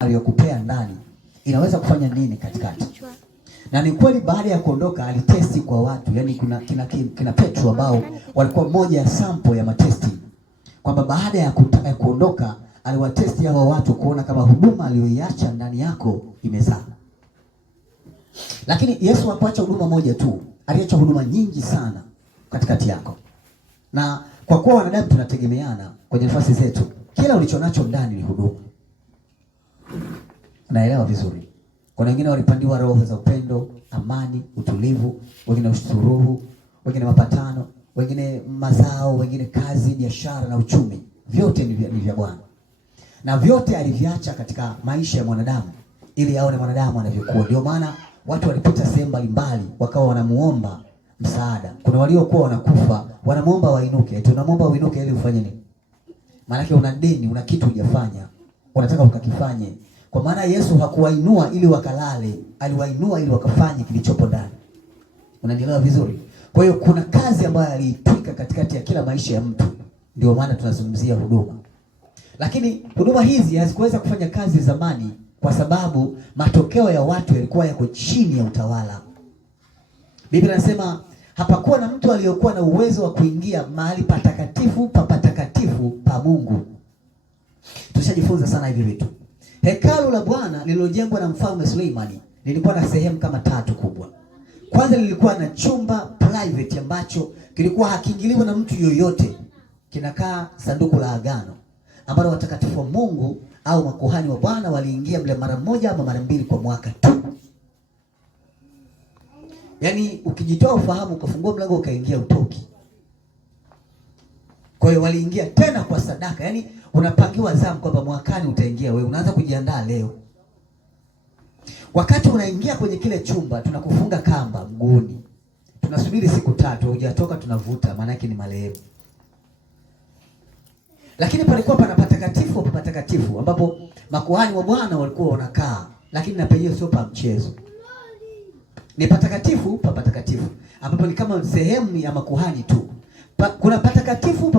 aliyokupea ndani inaweza kufanya nini katikati. Na ni kweli baada ya kuondoka alitesti kwa watu, yani kina Petro ambao walikuwa moja ya sample ya matesti, kwamba baada ya kuondoka aliwatesti hawa watu kuona kama huduma aliyoiacha ndani yako imezaa. Lakini Yesu hakuacha huduma moja tu, aliacha huduma nyingi sana katikati yako. Na kwa kuwa wanadamu tunategemeana kwenye nafasi zetu, kila ulichonacho ndani ni huduma. Naelewa vizuri. Kuna wengine walipandiwa roho za upendo, amani, utulivu, wengine usuruhu, wengine mapatano, wengine mazao, wengine kazi, biashara na uchumi. Vyote ni vya Bwana. Na vyote aliviacha katika maisha ya mwanadamu ili aone mwanadamu anavyokuwa. Ndio maana watu walipita sehemu mbalimbali wakawa wanamuomba msaada. Kuna waliokuwa wanakufa, wanamuomba wainuke. Tunamuomba uinuke ili ufanye nini? Maana yake una deni, una kitu hujafanya, unataka ukakifanye. Kwa maana Yesu hakuwainua ili wakalale, aliwainua ili wakafanye kilichopo ndani. Unanielewa vizuri? Kwa hiyo kuna kazi ambayo aliitwika katikati ya kila maisha ya mtu. Ndio maana tunazungumzia huduma. Lakini huduma hizi hazikuweza kufanya kazi zamani kwa sababu matokeo ya watu yalikuwa yako chini ya utawala. Biblia inasema hapakuwa na mtu aliyokuwa na uwezo wa kuingia mahali patakatifu pa Mungu. Tushajifunza sana hivi vitu. Hekalu la Bwana lililojengwa na Mfalme Suleimani lilikuwa na sehemu kama 3 kubwa. Kwanza lilikuwa na chumba private ambacho kilikuwa hakiingiliwi na mtu yoyote. Kinakaa sanduku la agano ambalo watakatifu wa Mungu au makuhani wa Bwana waliingia mle mara moja ama mara 2 kwa mwaka tu. Yaani ukijitoa ufahamu ukafungua mlango ukaingia utoki. Kwa hiyo waliingia tena kwa sadaka. Yaani unapangiwa zamu kwamba mwakani utaingia wewe, unaanza kujiandaa leo. Wakati unaingia kwenye kile chumba tunakufunga kamba mguuni. Tunasubiri siku 3 hujatoka, tunavuta, maana yake ni marehemu. Lakini palikuwa pana patakatifu ambapo makuhani wa Bwana walikuwa wanakaa, lakini na penyewe sio pa mchezo. Ni patakatifu ambapo ni kama sehemu ya makuhani tu. Kuna patakatifu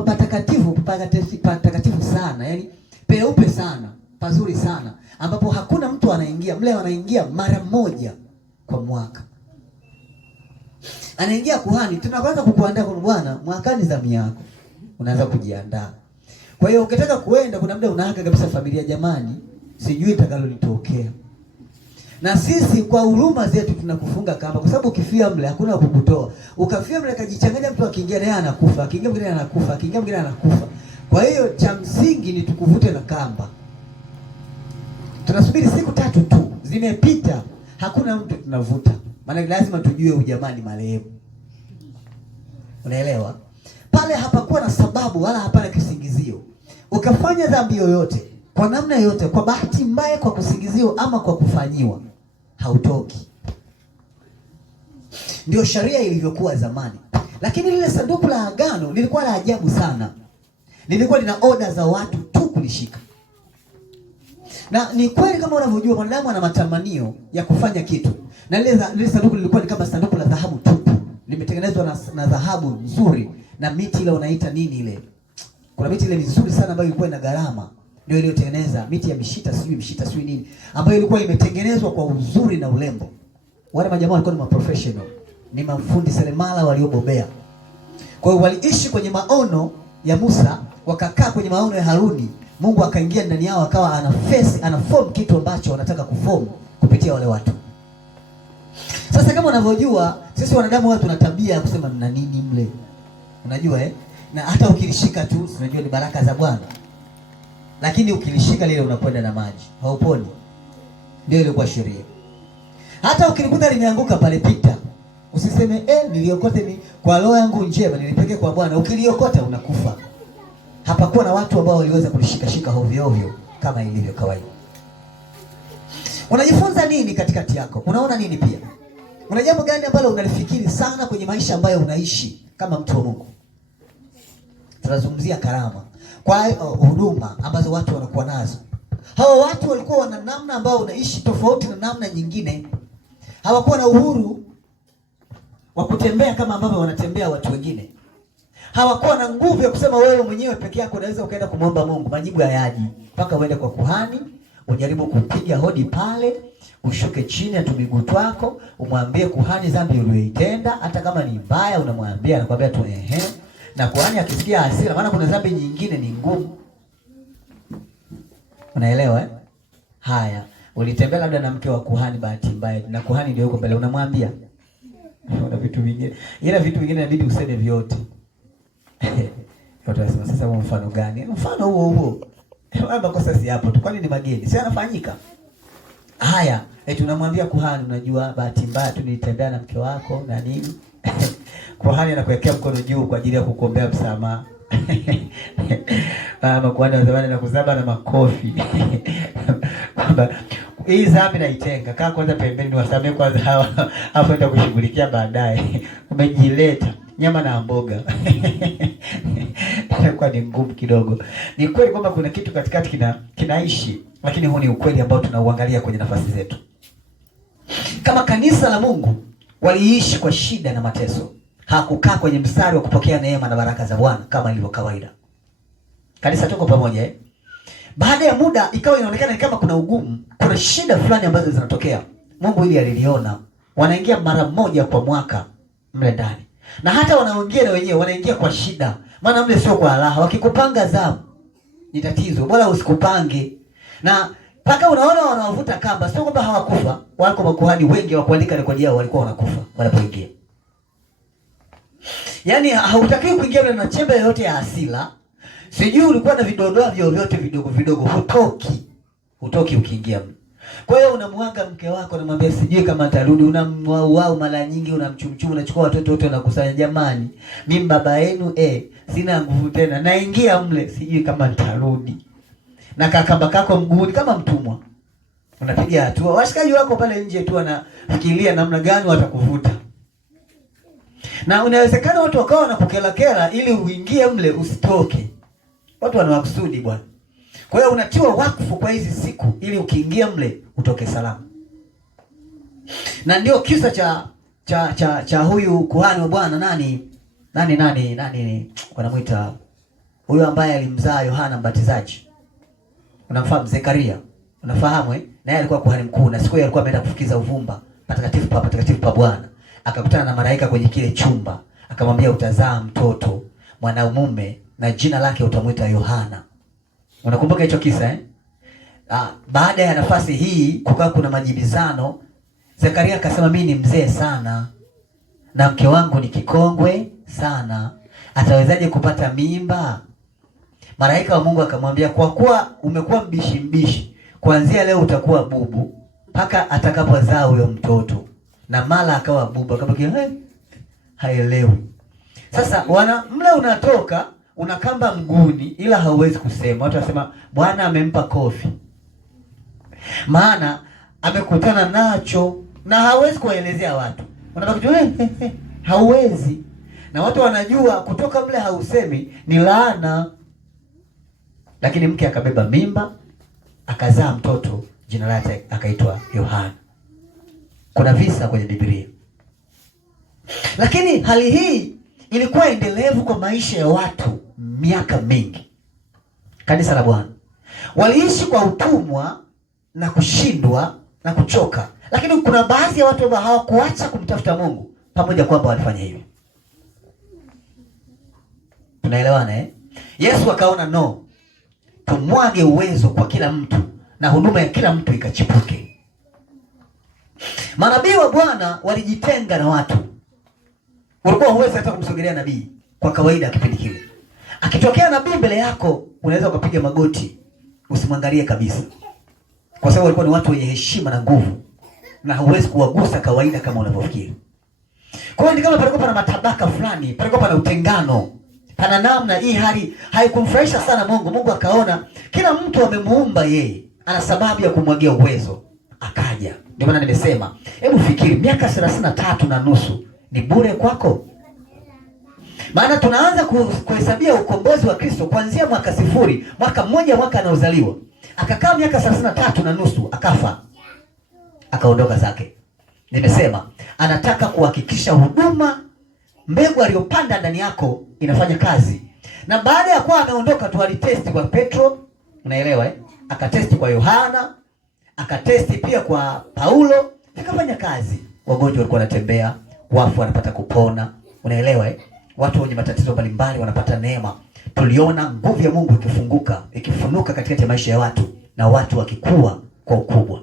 sana, yani peupe sana, pazuri sana, ambapo hakuna mtu anaingia mle, wanaingia mara moja kwa mwaka. Anaingia kuhani, tunaanza kukuandaa kwa Bwana, mwakani zamu yako. Unaanza kujiandaa. Kwa hiyo ukitaka kuenda kuna muda unaaka kabisa familia, jamani, sijui itakalolitokea. Na sisi kwa huruma zetu tunakufunga kamba, kwa sababu ukifia mle hakuna kukutoa. Ukafia mle kajichanganya, mtu akiingia naye anakufa, akiingia mwingine anakufa, akiingia mwingine anakufa. Kwa hiyo cha msingi ni tukuvute na kamba. Tunasubiri siku 3 tu zimepita, hakuna mtu tunavuta. Maana lazima tujue ujamani marehemu. Unaelewa? Pale hapakuwa na sababu wala hapana kisingizio. Ukafanya dhambi yoyote, kwa namna yoyote, kwa bahati mbaya, kwa kusingizio ama kwa kufanyiwa, hautoki. Ndio sharia ilivyokuwa zamani. Lakini lile sanduku la agano lilikuwa la ajabu sana. Lilikuwa lina oda za watu tu kulishika. Na ni kweli kama unavyojua mwanadamu ana matamanio ya kufanya kitu. Na lile sanduku lilikuwa ni kama sanduku la dhahabu tupu. Limetengenezwa na dhahabu nzuri na miti ile unaita nini ile? Kuna miti ile nzuri sana ambayo ilikuwa ina gharama. Ndio iliyotengeneza miti ya mishita sijui nini, ambayo ilikuwa imetengenezwa kwa uzuri na urembo. Wale majamaa walikuwa ni professional, ni mafundi seremala waliobobea. Kwa hiyo waliishi kwenye maono ya Musa, wakakaa kwenye maono ya Haruni. Mungu akaingia ndani yao, akawa anaform kitu ambacho wanataka kuform kupitia wale watu. Sasa kama unavyojua, sisi wanadamu watu tuna tabia ya kusema na nini mle. Unajua na hata ukilishika tu unajua ni baraka za Bwana. Lakini ukilishika lile unakwenda na maji, hauponi. Ndio ile kwa sheria. Hata ukilikuta limeanguka pale, pita. Usiseme niliokote ni kwa roho yangu njema nilipeleke kwa Bwana. Ukiliokota unakufa. Hapakuwa na watu ambao waliweza kulishika ovyo kama ilivyo kawaida. Unajifunza nini katikati yako? Unaona nini pia? Una jambo gani ambalo unalifikiri sana kwenye maisha ambayo unaishi kama mtu wa Mungu? Tunazungumzia karama. Kwa huduma ambazo watu wanakuwa nazo. Hawa watu walikuwa wana namna ambao unaishi tofauti na namna nyingine. Hawakuwa na uhuru wa kutembea kama ambavyo wanatembea watu wengine. Hawakuwa na nguvu ya kusema wewe mwenyewe peke yako unaweza ukaenda kumwomba Mungu. Majibu hayaji. Mpaka uende kwa kuhani, ujaribu kupiga hodi pale, ushuke chini ya miguu twako, umwambie kuhani dhambi uliyoitenda, hata kama ni mbaya unamwambia, anakuambia tu ehe. Na kuhani akisikia hasira, maana kuna dhambi nyingine ni ngumu. Unaelewa Haya, ulitembea labda na mke wa kuhani bahati mbaya, na kuhani ndio yuko mbele, unamwambia una vitu vingine. Ila vitu vingine inabidi useme vyote. Watu wasema sasa mfano gani? Mfano huo. Makosa si hapo tu, kwani ni mageni. Si anafanyika. Haya, tunamwambia kuhani, unajua bahati mbaya tu nilitembea na mke wako na nini. Kuhani anakuwekea mkono juu kwa ajili ya kukuombea msamaha. Kuhani wa zamani anakuzaba na makofi. Kwamba hii dhambi naitenga, kaa kwanza pembeni, niwasamee kwanza hawa, hapo nitakushughulikia baadaye. Umejileta nyama na mboga. Kwa ni ngumu kidogo. Ni kweli kwamba kuna kitu katikati kinaishi, lakini huu ni ukweli ambao tunauangalia kwenye nafasi zetu. Kama kanisa la Mungu waliishi kwa shida na mateso. Hakukaa kwenye mstari wa kupokea neema na baraka za Bwana kama ilivyo kawaida. Kanisa tuko pamoja Baada ya muda ikawa inaonekana kama kuna ugumu, kuna shida fulani ambazo zinatokea. Mungu ili aliliona. Wanaingia mara moja kwa mwaka mle ndani. Na hata wanaongea na wenyewe wanaingia kwa shida. Maana mle sio kwa raha. Wakikupanga zamu ni tatizo. Bora usikupange. Na paka unaona wanawavuta kamba, sio kwamba hawakufa. Wako makuhani wengi wa kuandika rekodi yao walikuwa wanakufa wanapoingia. Yaani hautakiwi kuingia na chembe yoyote ya hasila. Sijui ulikuwa na vidodoa vyote vidogo vidogo, hutoki ukiingia. Kwa hiyo unamwaga mke wako, unamwambia sijui kama atarudi, unamwao mara nyingi, unamchumchumu, unachukua watoto wote unakusanya, jamani mimi baba yenu sina nguvu tena, naingia mle sijui kama nitarudi. Na kakamba kako mguuni kama mtumwa. Unapiga hatua. Washikaji wako pale nje tu wanafikiria namna gani watakuvuta. Na unawezekana watu wakawa wanakukela ili uingie mle usitoke. Watu wanawakusudi bwana. Kwa hiyo unatiwa wakfu kwa hizi siku ili ukiingia mle utoke salama. Na ndio kisa cha huyu kuhani wa Bwana nani wanamuita huyu ambaye alimzaa Yohana Mbatizaji. Unamfahamu Zekaria? Unafahamu Naye alikuwa kuhani mkuu, na siku hiyo alikuwa ameenda kufukiza uvumba patakatifu pa Bwana. Akakutana na malaika kwenye kile chumba. Akamwambia utazaa mtoto mwanamume na jina lake utamuita Yohana. Unakumbuka hicho kisa Baada ya nafasi hii kukaa kuna majibizano, Zekaria akasema mimi ni mzee sana na mke wangu ni kikongwe sana, atawezaje kupata mimba? Malaika wa Mungu akamwambia kwa kuwa umekuwa mbishi, kuanzia leo utakuwa bubu mpaka atakapozaa huyo mtoto. Na mala akawa bubu, akabaki haelewi. Sasa mle unatoka unakamba mguuni ila hauwezi kusema. Watu wasema Bwana amempa kofi. Maana amekutana nacho na hawezi kuelezea watu. Unabaki hauwezi. Na watu wanajua kutoka mle hausemi ni laana. Lakini mke akabeba mimba, akazaa mtoto, jina lake akaitwa Yohana. Kuna visa kwenye Biblia. Lakini hali hii ilikuwa endelevu kwa maisha ya watu miaka mingi. Kanisa la Bwana waliishi kwa utumwa na kushindwa na kuchoka. Lakini kuna baadhi ya watu ambao hawakuacha kumtafuta Mungu pamoja kwamba walifanya hivyo. Tunaelewana Yesu akaona tumwage uwezo kwa kila mtu na huduma ya kila mtu ikachipuke. Manabii wa Bwana walijitenga na watu. Ulikuwa huwezi hata kumsogelea nabii kwa kawaida kipindi kile. Akitokea nabii mbele yako, unaweza ukapiga magoti, usimwangalie kabisa. Kwa sababu walikuwa ni watu wenye heshima na nguvu, na huwezi kuwagusa kawaida kama unavyofikiri. Kwa hiyo ni kama palikuwa pana matabaka fulani, palikuwa pana utengano. Pana namna hii hali haikumfurahisha sana Mungu. Mungu akaona kila mtu amemuumba yeye, ana sababu ya kumwagia uwezo. Akaja. Ndio maana nimesema, hebu fikiri miaka 33 na nusu ni bure kwako? Maana tunaanza kuhesabia ukombozi wa Kristo kuanzia mwaka 0, mwaka anaozaliwa. Akakaa miaka 33 na nusu, akafa. Akaondoka zake. Nimesema, anataka kuhakikisha huduma, mbegu aliyopanda ndani yako inafanya kazi. Na baada ya kuwa ameondoka tu alitesti kwa Petro, unaelewa Akatesti kwa Yohana, akatesti pia kwa Paulo, akafanya kazi. Wagonjwa walikuwa wanatembea, wafu wanapata kupona. Unaelewa eh? Watu wenye matatizo mbalimbali wanapata neema. Tuliona nguvu ya Mungu ikifunuka katikati ya maisha ya watu, na watu wakikua kwa ukubwa.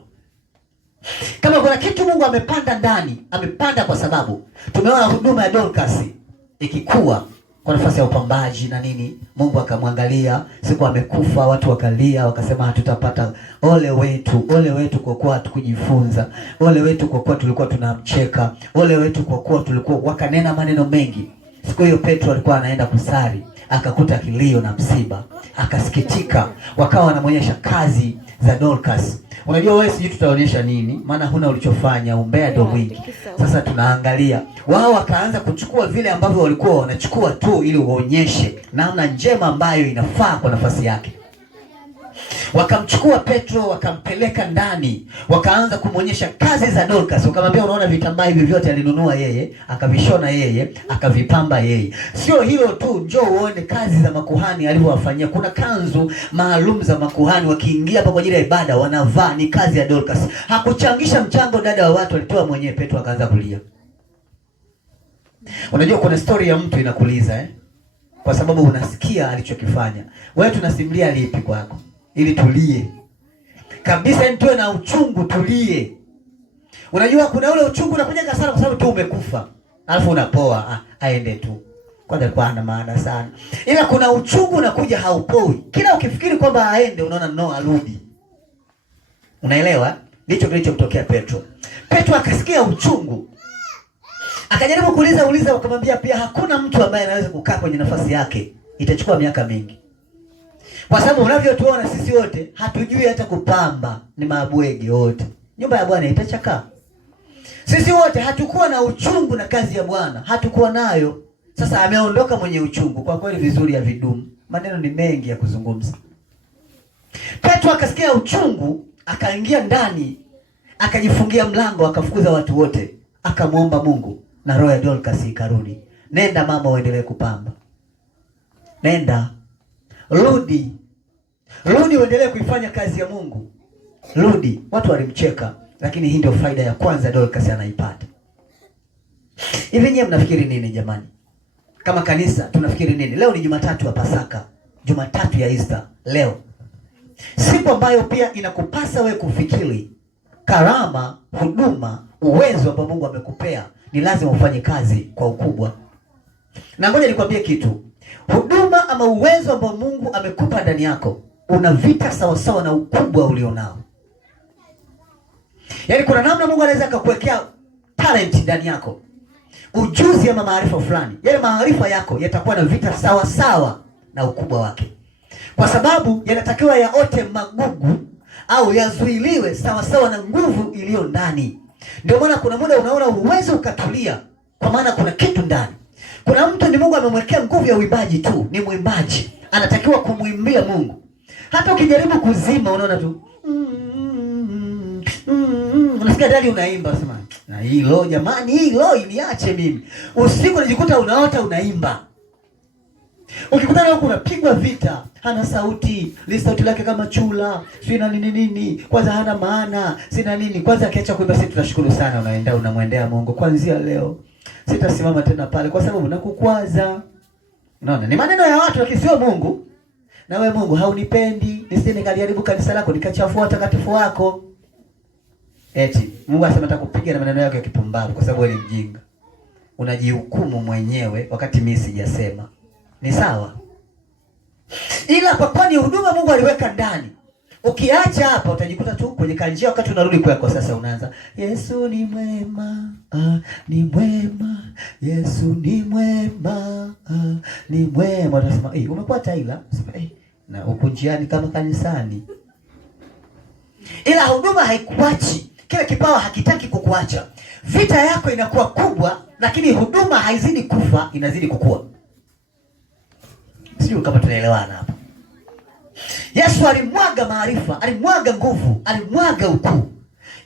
Kama kuna kitu Mungu amepanda ndani, amepanda kwa sababu tumeona huduma ya Dorcas ikikua kwa nafasi ya upambaji na nini. Mungu akamwangalia, siku amekufa, watu wakalia, wakasema hatutapata. Ole wetu kwa kuwa hatukujifunza. Ole wetu kwa kuwa tulikuwa tunamcheka. Ole wetu kwa kuwa tulikuwa, wakanena maneno mengi. Siku hiyo Petro alikuwa anaenda kusali, akakuta kilio na msiba, akasikitika. Wakawa wanamuonyesha kazi za Dorcas. Unajua wewe sijui tutaonyesha nini, maana huna ulichofanya, umbea ndio mwingi. Sasa tunaangalia wao wakaanza kuchukua vile ambavyo walikuwa wanachukua tu ili uonyeshe namna njema ambayo inafaa kwa nafasi yake. Wakamchukua Petro, wakampeleka ndani, wakaanza kumuonyesha kazi za Dorcas. Wakamwambia, unaona vitambaa hivi vyote alinunua yeye, akavishona yeye, akavipamba yeye. Sio hilo tu, njoo uone kazi za makuhani alivyowafanyia. Kuna kanzu maalum za makuhani, wakiingia hapa kwa ajili ya ibada wanavaa, ni kazi ya Dorcas. Hakuchangisha mchango dada wa watu, alitoa mwenyewe. Petro akaanza kulia. Unajua kuna story ya mtu inakuliza kwa sababu unasikia alichokifanya. Wewe tunasimulia lipi kwako? Ili tulie kabisa, tuwe na uchungu, tulie. Unajua kuna ule uchungu unakuja sana kwa sababu tu umekufa, alafu unapoa, aende tu, kwanza kwa ana maana sana. Ila kuna uchungu unakuja haupoi, kila ukifikiri kwamba aende unaona no, arudi. Unaelewa? Ndicho kilichotokea Petro. Petro akasikia uchungu, akajaribu kuuliza, wakamwambia pia hakuna mtu ambaye anaweza kukaa kwenye nafasi yake, itachukua miaka mingi. Kwa sababu unavyotuona sisi wote hatujui hata kupamba, ni mabwege wote. Nyumba ya Bwana itachakaa. Sisi wote hatukuwa na uchungu na kazi ya Bwana, hatukuwa nayo. Sasa ameondoka mwenye uchungu, kwa kweli vizuri ya vidumu. Maneno ni mengi ya kuzungumza. Petro akasikia uchungu, akaingia ndani, akajifungia mlango, akafukuza watu wote, akamuomba Mungu, na roho ya Dorcas ikarudi. Nenda mama, uendelee kupamba. Nenda. Rudi uendelee kuifanya kazi ya Mungu. Rudi. Watu walimcheka, lakini hii ndio faida ya kwanza Dorcas anaipata. Hivi nyewe mnafikiri nini jamani? Kama kanisa tunafikiri nini? Leo ni Jumatatu ya Pasaka, Jumatatu ya Easter. Leo siku ambayo pia inakupasa wewe kufikiri karama, huduma, uwezo ambao Mungu amekupea. Ni lazima ufanye kazi kwa ukubwa. Na ngoja nikwambie kitu. Huduma ama uwezo ambao Mungu amekupa ndani yako, una vita sawa na ukubwa ulionao. Yaani kuna namna Mungu anaweza akakuwekea talent ndani yako, ujuzi ama maarifa fulani. Yale maarifa yako yatakuwa na vita sawa na ukubwa wake. Kwa sababu yanatakiwa yaote magugu au yazuiliwe sawa na nguvu iliyo ndani. Ndio maana kuna muda unaona uwezo ukatulia, kwa maana kuna kitu ndani. Kuna mtu ni Mungu amemwekea nguvu ya uimbaji tu, ni mwimbaji, anatakiwa kumuimbia Mungu. Hata ukijaribu kuzima unaona tu unasikia ndani unaimba, unasema na hilo jamani, hilo iniache mimi. Usiku unajikuta unaota unaimba. Ukikutana huko unapigwa vita, hana sauti, sauti lake kama chula, sina nini, kwanza hana maana, sina nini. Kwanza akiacha kuimba, sisi tunashukuru sana, unaenda unamwendea Mungu, kuanzia leo sitasimama tena pale kwa sababu nakukwaza. Unaona? Ni maneno ya watu, lakini sio Mungu. Na wewe Mungu haunipendi, nisije nikajaribu kanisa lako nikachafua watakatifu wako. Eti Mungu anasema atakupiga na maneno yako ya kipumbavu kwa sababu wewe ni mjinga. Unajihukumu mwenyewe wakati mimi sijasema. Ni sawa? Ila kwa kwani huduma Mungu aliweka ndani. Ukiacha hapa utajikuta tu kwenye kanjia, wakati unarudi kwako sasa unaanza Yesu ni mwema, ni mwema, Yesu ni mwema, ni mwema. Utasema umekuwa taila, na uko njiani kama kanisani. Ila huduma haikuachi, kila kipawa hakitaki kukuacha. Vita yako inakuwa kubwa, lakini huduma haizidi kufa, inazidi kukua. Sio kama tunaelewana hapa. Yesu alimwaga maarifa, alimwaga nguvu, alimwaga ukuu,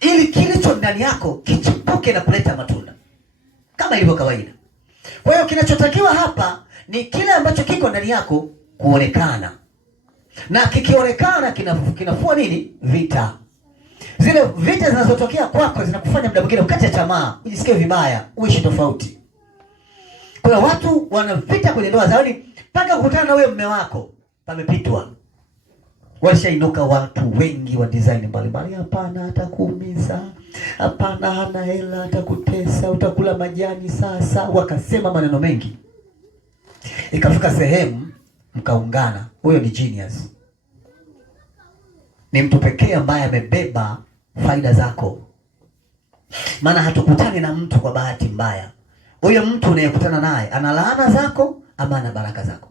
ili kilicho ndani yako kichipuke na kuleta matunda kama ilivyo kawaida. Kwa hiyo kinachotakiwa hapa ni kile ambacho kiko ndani yako kuonekana, na kikionekana kinafua nini? Vita. Zile vita zinazotokea kwako zinakufanya muda mwingine ukate tamaa, ujisikie vibaya, uishi tofauti. Kwa watu wanavita kwenye ndoa zao, mpaka kukutana na wewe mume wako pamepitwa. Walishainuka watu wengi wa design mbalimbali, hapana atakuumiza, hapana hana hela, atakutesa, utakula majani sasa, wakasema maneno mengi. Ikafika sehemu mkaungana. Huyo ni genius. Ni mtu pekee ambaye amebeba faida zako. Maana hatukutani na mtu kwa bahati mbaya. Huyo mtu unayekutana naye ana laana zako ama ana baraka zako.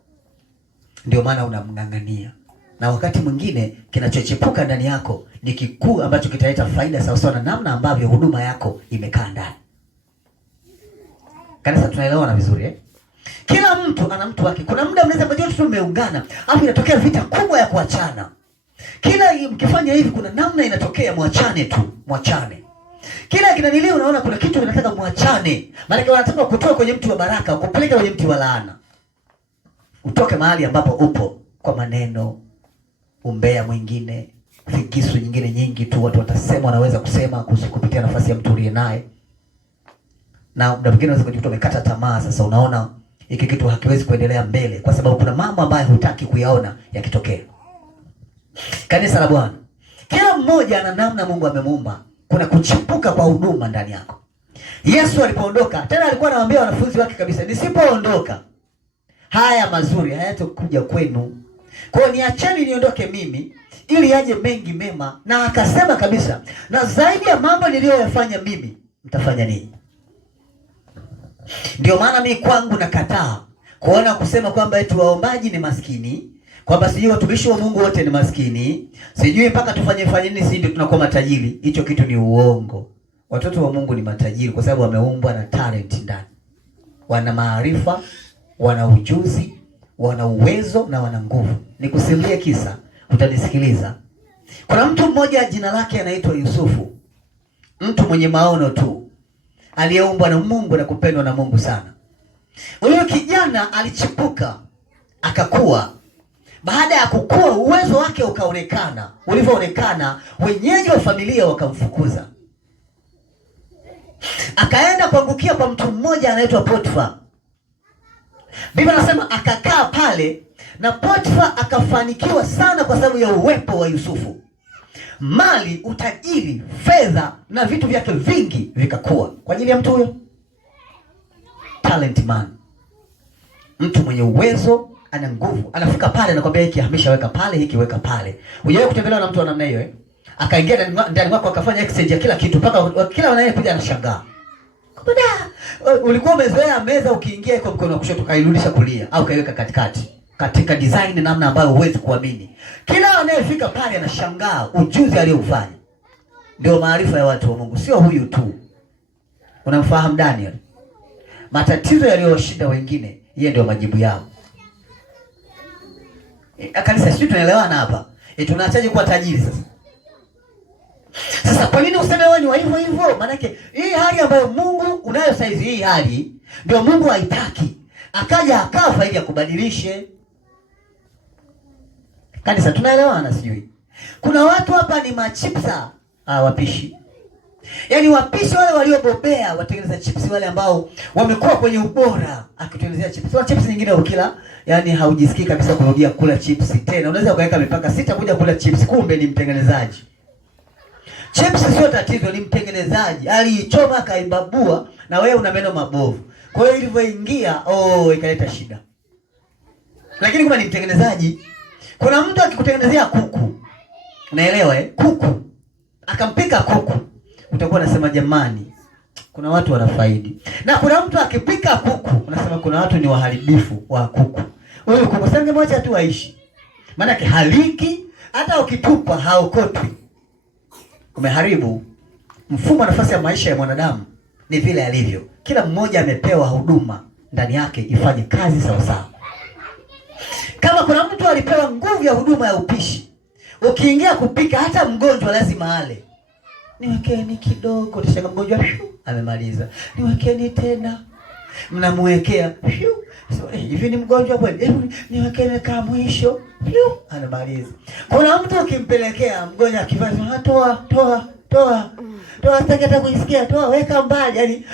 Ndio maana unamng'ang'ania. Na wakati mwingine kinachochepuka ndani yako ni kikuu ambacho kitaleta faida sawa sawa na namna ambavyo huduma yako imekaa ndani. Kanisa, tunaelewana vizuri eh? Kila mtu ana mtu wake. Kuna muda mnaweza kujua tumeungana, hapo inatokea vita kubwa ya kuachana. Kila mkifanya hivi kuna namna inatokea muachane tu, muachane. Kila kinanilio unaona kuna kitu kinataka muachane. Maana wanataka kutoka kwenye mti wa baraka, kupeleka kwenye mti wa laana. Utoke mahali ambapo upo kwa maneno, umbea mwingine, fikisu nyingine nyingi tu watu watasema, wanaweza kusema kupitia nafasi ya mtu uliye naye. Na muda mwingine unaweza kujikuta umekata tamaa. Sasa unaona hiki kitu hakiwezi kuendelea mbele kwa sababu kuna mambo ambayo hutaki kuyaona yakitokea. Kanisa la Bwana, kila mmoja ana namna Mungu amemuumba. Kuna kuchipuka kwa huduma ndani yako. Yesu alipoondoka, tena alikuwa anawaambia wanafunzi wake kabisa, nisipoondoka haya mazuri hayatakuja kwenu. Kwa hiyo niacheni niondoke mimi ili yaje mengi mema. Na akasema kabisa, na zaidi ya mambo niliyoyafanya mimi mtafanya nini? Ndio maana mimi kwangu nakataa kuona kusema kwamba eti waombaji ni maskini, kwamba sijui watumishi wa Mungu wote ni maskini, sijui mpaka tufanye nini sisi ndio tunakuwa matajiri. Hicho kitu ni uongo. Watoto wa Mungu ni matajiri kwa sababu wameumbwa na talent ndani. Wana maarifa, wana ujuzi, wana uwezo na wana nguvu. Nikusimulie kisa, utanisikiliza. Kuna mtu mmoja jina lake anaitwa Yusufu. Mtu mwenye maono tu, aliyeumbwa na Mungu na kupendwa na Mungu sana. Huyo kijana alichipuka, akakua. Baada ya kukua uwezo wake ukaonekana. Ulivyoonekana, wenyeji wa familia wakamfukuza. Akaenda kuangukia kwa mtu mmoja anaitwa Potifa. Biblia inasema akakaa pale na Potifa akafanikiwa sana kwa sababu ya uwepo wa Yusufu. Mali, utajiri, fedha na vitu vyake vingi vikakua kwa ajili ya mtu huyo. Talent man. Mtu mwenye uwezo, ana nguvu. Anafika pale na kwambia hiki hamisha weka pale, hiki weka pale. Unajua kutembelewa na mtu wa namna hiyo eh? Akaingia ndani mwako akafanya exchange ya kila kitu mpaka kila anayekuja anashangaa. Kumbe ulikuwa umezoea meza ukiingia iko mkono wa kushoto kairudisha kulia au kaiweka katikati. Katika design namna ambayo huwezi kuamini. Kila anayefika pale anashangaa ujuzi aliofanya. Ndio maarifa ya watu wa Mungu, sio huyu tu. Unamfahamu Daniel? Matatizo yaliyoshinda wengine, yeye ndio majibu yao. Kanisa, sisi tunaelewana hapa. Tunaachaje kuwa tajiri sasa? Sasa kwa nini useme wewe ni wa hivyo hivyo? Maana yake hii hali ambayo Mungu unayo saizi, hii hali ndio Mungu haitaki. Akaja akafa ili akubadilishe. Kanisa, tunaelewana sijui? Kuna watu hapa ni machipsa, wapishi. Yaani wapishi wale waliobobea, watengeneza chips wale ambao wamekuwa kwenye ubora, akitengenezea chips. Kwa chips nyingine ukila, yani haujisikii kabisa kurudia kula chips tena. Unaweza ukaweka mipaka sita kuja kula chips, kumbe ni mtengenezaji. Chips sio tatizo, ni mtengenezaji. Aliichoma akaibabua na wewe una meno mabovu. Kwa hiyo ilivyoingia, ikaleta shida. Lakini kama ni mtengenezaji, kuna mtu akikutengenezea kuku. Unaelewa kuku. Akampika kuku. Utakuwa unasema jamani, kuna watu wanafaidi. Na kuna mtu akipika kuku, unasema kuna watu ni waharibifu wa kuku. Wewe kuku sange moja tu aishi. Maana haliki, hata ukitupa haokotwi. Umeharibu mfumo nafasi ya maisha ya mwanadamu. Ni vile alivyo. Kila mmoja amepewa huduma ndani yake ifanye kazi sawa sawa. Kama kuna mtu alipewa nguvu ya huduma ya upishi, ukiingia kupika hata mgonjwa lazima ale. Niwekeni kidogo, tishaka mgonjwa amemaliza. Niwekeni tena. Mnamwekea. So, hivi ni mgonjwa kweli? Hebu niwekele kama mwisho. Anamaliza. Kuna mtu ukimpelekea mgonjwa akifanya toa sitaki hata kuisikia, toa weka mbali. Yaani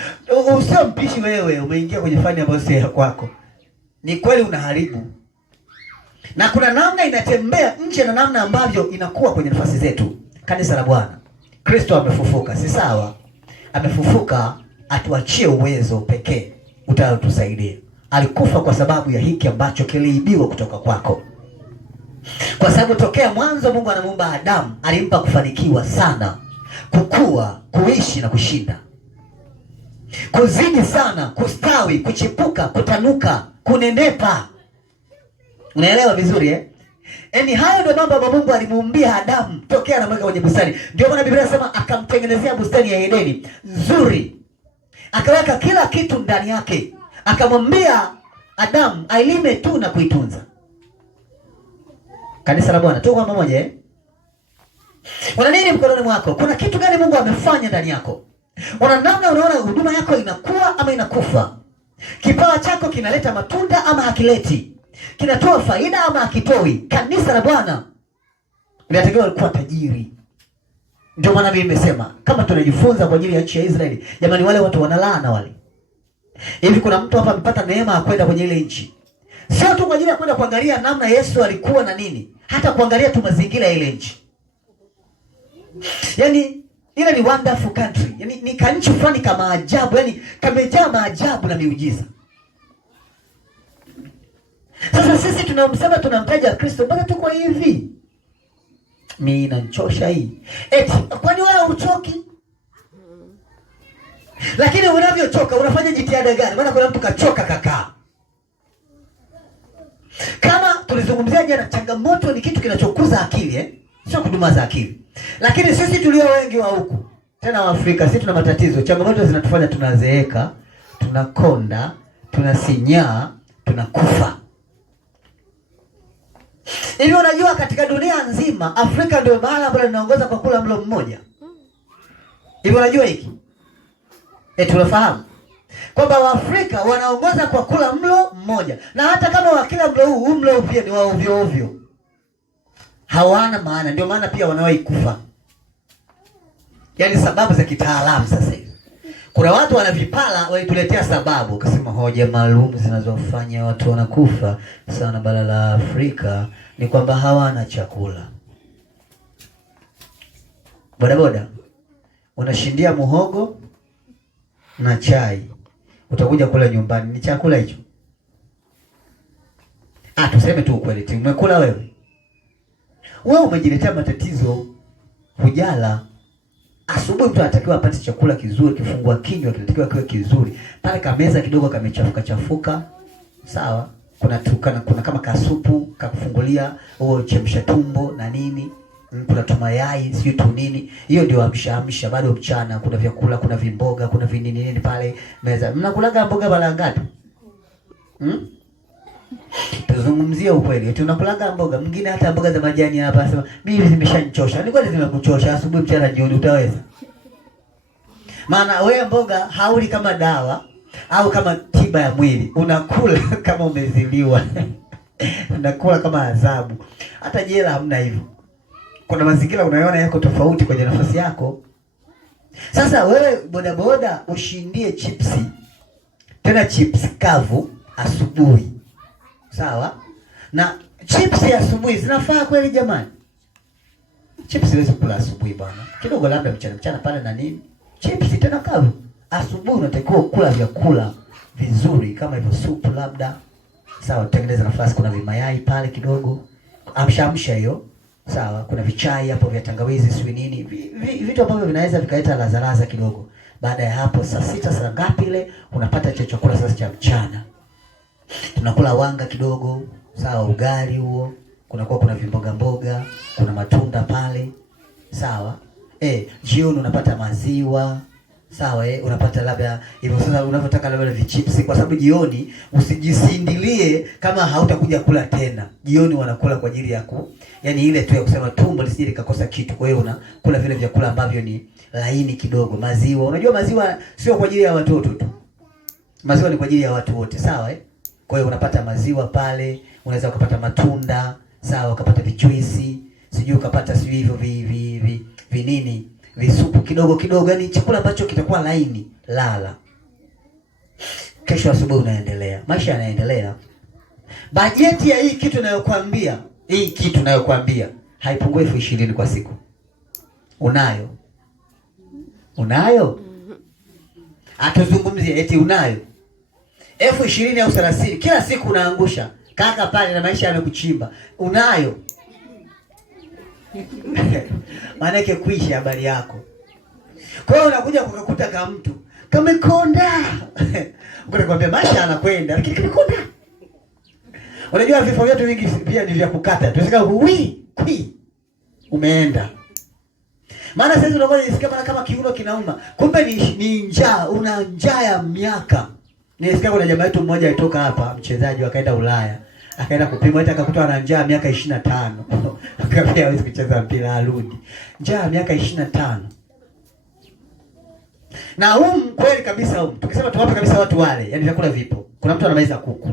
usio mpishi wewe, umeingia kwenye fani ambayo si ya kwako. Ni kweli unaharibu. Na kuna namna inatembea nje na namna ambavyo inakuwa kwenye nafasi zetu. Kanisa la Bwana, Kristo amefufuka, si sawa? Amefufuka atuachie uwezo pekee utatusaidia. Alikufa kwa sababu ya hiki ambacho kiliibiwa kutoka kwako. Kwa sababu tokea mwanzo Mungu anamuumba Adamu, alimpa kufanikiwa sana, kukua, kuishi na kushinda. Kuzidi sana, kustawi, kuchipuka, kutanuka, kunenepa. Unaelewa vizuri eh? Yaani hayo ndio mambo ambayo Mungu alimuumbia Adamu tokea anamweka kwenye bustani. Ndio maana Biblia inasema akamtengenezea bustani ya Edeni nzuri. Akaweka kila kitu ndani yake. Akamwambia Adamu ailime tu na kuitunza. Kanisa la Bwana, tuko pamoja eh? Una nini mkononi mwako? Kuna kitu gani Mungu amefanya ndani yako? Una namna unaona huduma yako inakuwa ama inakufa? Kipawa chako kinaleta matunda ama hakileti? Kinatoa faida ama hakitoi? Kanisa la Bwana linatakiwa kuwa tajiri. Ndio maana mimi nimesema kama tunajifunza kwa ajili ya nchi ya Israeli, jamani wale watu wanalaana wale. Hivi kuna mtu hapa amepata neema ya kwenda kwenye ile nchi. Sio tu kwa ajili ya kwenda kuangalia namna Yesu alikuwa na nini, hata kuangalia tu mazingira ya ile nchi. Yaani ile ni wonderful country. Yaani ni kanchi fulani kama ajabu, yaani kamejaa maajabu na miujiza. Sasa sisi tunamsema tunamtaja Kristo, bado tuko hivi. Mimi inanichosha hii. Eti kwani wewe uchoki? Lakini unavyochoka unafanya jitihada gani? Maana kuna mtu kachoka kakaa. Kama tulizungumzia jana, changamoto ni kitu kinachokuza akili eh? Sio kudumaza akili. Lakini sisi tulio wengi wa huku, tena wa Afrika, sisi tuna matatizo. Changamoto zinatufanya tunazeeka, tunakonda, tunasinyaa, tunakufa. Hivi unajua katika dunia nzima Afrika ndio mahali ambapo linaongoza kwa kula mlo mmoja. Hivi unajua hiki? Tunafahamu kwamba Waafrika wanaongoza kwa kula mlo mmoja. Na hata kama wakila mlo huu mlo pia ni wa ovyo ovyo. Hawana maana, ndio maana pia wanawahi kufa. Yaani sababu za kitaalamu sasa hivi. Kuna watu wana vipala walituletea sababu, akasema hoja maalum zinazofanya watu wanakufa sana bara la Afrika ni kwamba hawana chakula. Bodaboda unashindia muhogo na chai, utakuja kula nyumbani, ni chakula hicho? Tuseme tu ukweli, umekula wewe? Wewe umejiletea matatizo, hujala. Asubuhi mtu anatakiwa apate chakula kizuri, kifungua kinywa kinatakiwa kiwe kizuri. Pale kameza kidogo kamechafuka. Sawa? Kuna kama kasupu, kakufungulia, au chemsha tumbo na nini. Kuna tumayai, sio tu nini. Hiyo ndio amsha bado mchana, kuna vyakula, kuna vimboga, kuna vinini nini pale meza. Mnakulaga mboga bala ngapi? Tuzungumzie ukweli. Tunakulaga mboga, mwingine hata mboga za majani hapa anasema mimi zimeshanichosha. Ni kweli zimekuchosha, asubuhi mchana jioni utaweza? Maana wewe mboga hauli kama dawa au kama tiba ya mwili. Unakula kama umeziliwa. Unakula kama adhabu. Hata jela hamna hivyo. Kuna mazingira unayoona yako tofauti kwenye nafasi yako. Sasa wewe bodaboda ushindie chipsi. Tena chips kavu asubuhi. Sawa? Na chips ya asubuhi zinafaa kweli jamani? Chips huwezi kula asubuhi bwana. Kidogo labda mchana pale na nini? Chips tena kavu. Asubuhi unatakiwa kula vyakula vizuri kama hivyo supu labda. Sawa, tengeneza nafasi, kuna vimayai pale kidogo. Amsha hiyo. Sawa, kuna vichai hapo vya tangawizi sio nini. Vitu ambavyo vinaweza vikaleta laza kidogo. Baada ya hapo saa 6 saa ngapi ile unapata chakula sasa cha mchana. Tunakula wanga kidogo, sawa, ugali huo, kuna vimboga, kuna matunda pale. Sawa? Jioni unapata maziwa. Sawa, unapata labda hivyo. Sasa unapotaka labda vichipsi, kwa sababu jioni usijisindilie kama hautakuja kula tena. Jioni wanakula kwa ajili ya yani ile tu ya kusema tumbo lisije likakosa kitu. Kwa hiyo unakula vile vyakula ambavyo ni laini kidogo. Maziwa, unajua maziwa sio kwa ajili ya watoto tu. Maziwa ni kwa ajili ya watu wote, sawa Kwa hiyo unapata maziwa pale, unaweza ukapata matunda, sawa, ukapata vijuisi, sijui ukapata sijui hivyo vinini, visupu kidogo kidogo, yani chakula ambacho kitakuwa laini, lala. Kesho asubuhi unaendelea. Maisha yanaendelea. Bajeti ya hii kitu nayokuambia, haipungui 20,000 kwa siku. Unayo? Atuzungumzie eti unayo 20,000 au 30 kila siku unaangusha kaka pale na maisha yamekuchimba. Unayo? Maana yake kuisha habari yako. Kwa hiyo unakuja kukuta kama mtu kamekonda. Unakwambia maisha yanakwenda lakini kamekonda. Unajua vifo vyetu vingi pia ni vya kukata. Tunasema umeenda. Maana sasa unakuwa unasikia kama kiuno kinauma. Kumbe ni njaa, una njaa ya miaka. Nilisikia kuna jamaa yetu mmoja alitoka hapa, mchezaji akaenda Ulaya. Akaenda kupimwa hata akakuta ana njaa miaka 25. Akaambia hawezi kucheza mpira arudi. Njaa miaka 25. Na kweli kabisa tukisema tuwape kabisa watu wale, yani vyakula vipo. Kuna mtu anamaliza kuku.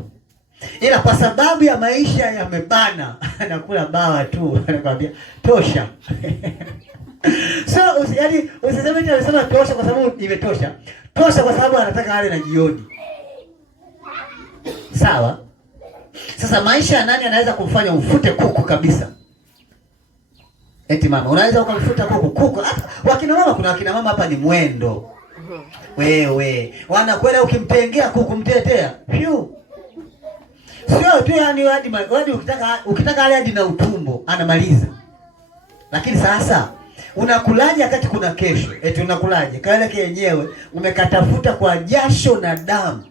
Ila kwa sababu ya maisha yamebana, anakula bawa tu, anakuambia tosha. So yani usiseme eti anasema tosha kwa sababu imetosha. Tosha kwa sababu anataka ale na jioni. Sawa? Sasa maisha ya nani anaweza kumfanya ufute kuku kabisa? Eti mama, unaweza ukamfuta kuku. Wakina mama, kuna wakina mama hapa ni mwendo. Wewe, wanakwenda ukimpengea kuku mtetea. Sio tu yani hadi ukitaka ale hadi na utumbo anamaliza. Lakini sasa unakulaje wakati kuna kesho? Eti unakulaje? Kale yenyewe umekatafuta kwa jasho na damu.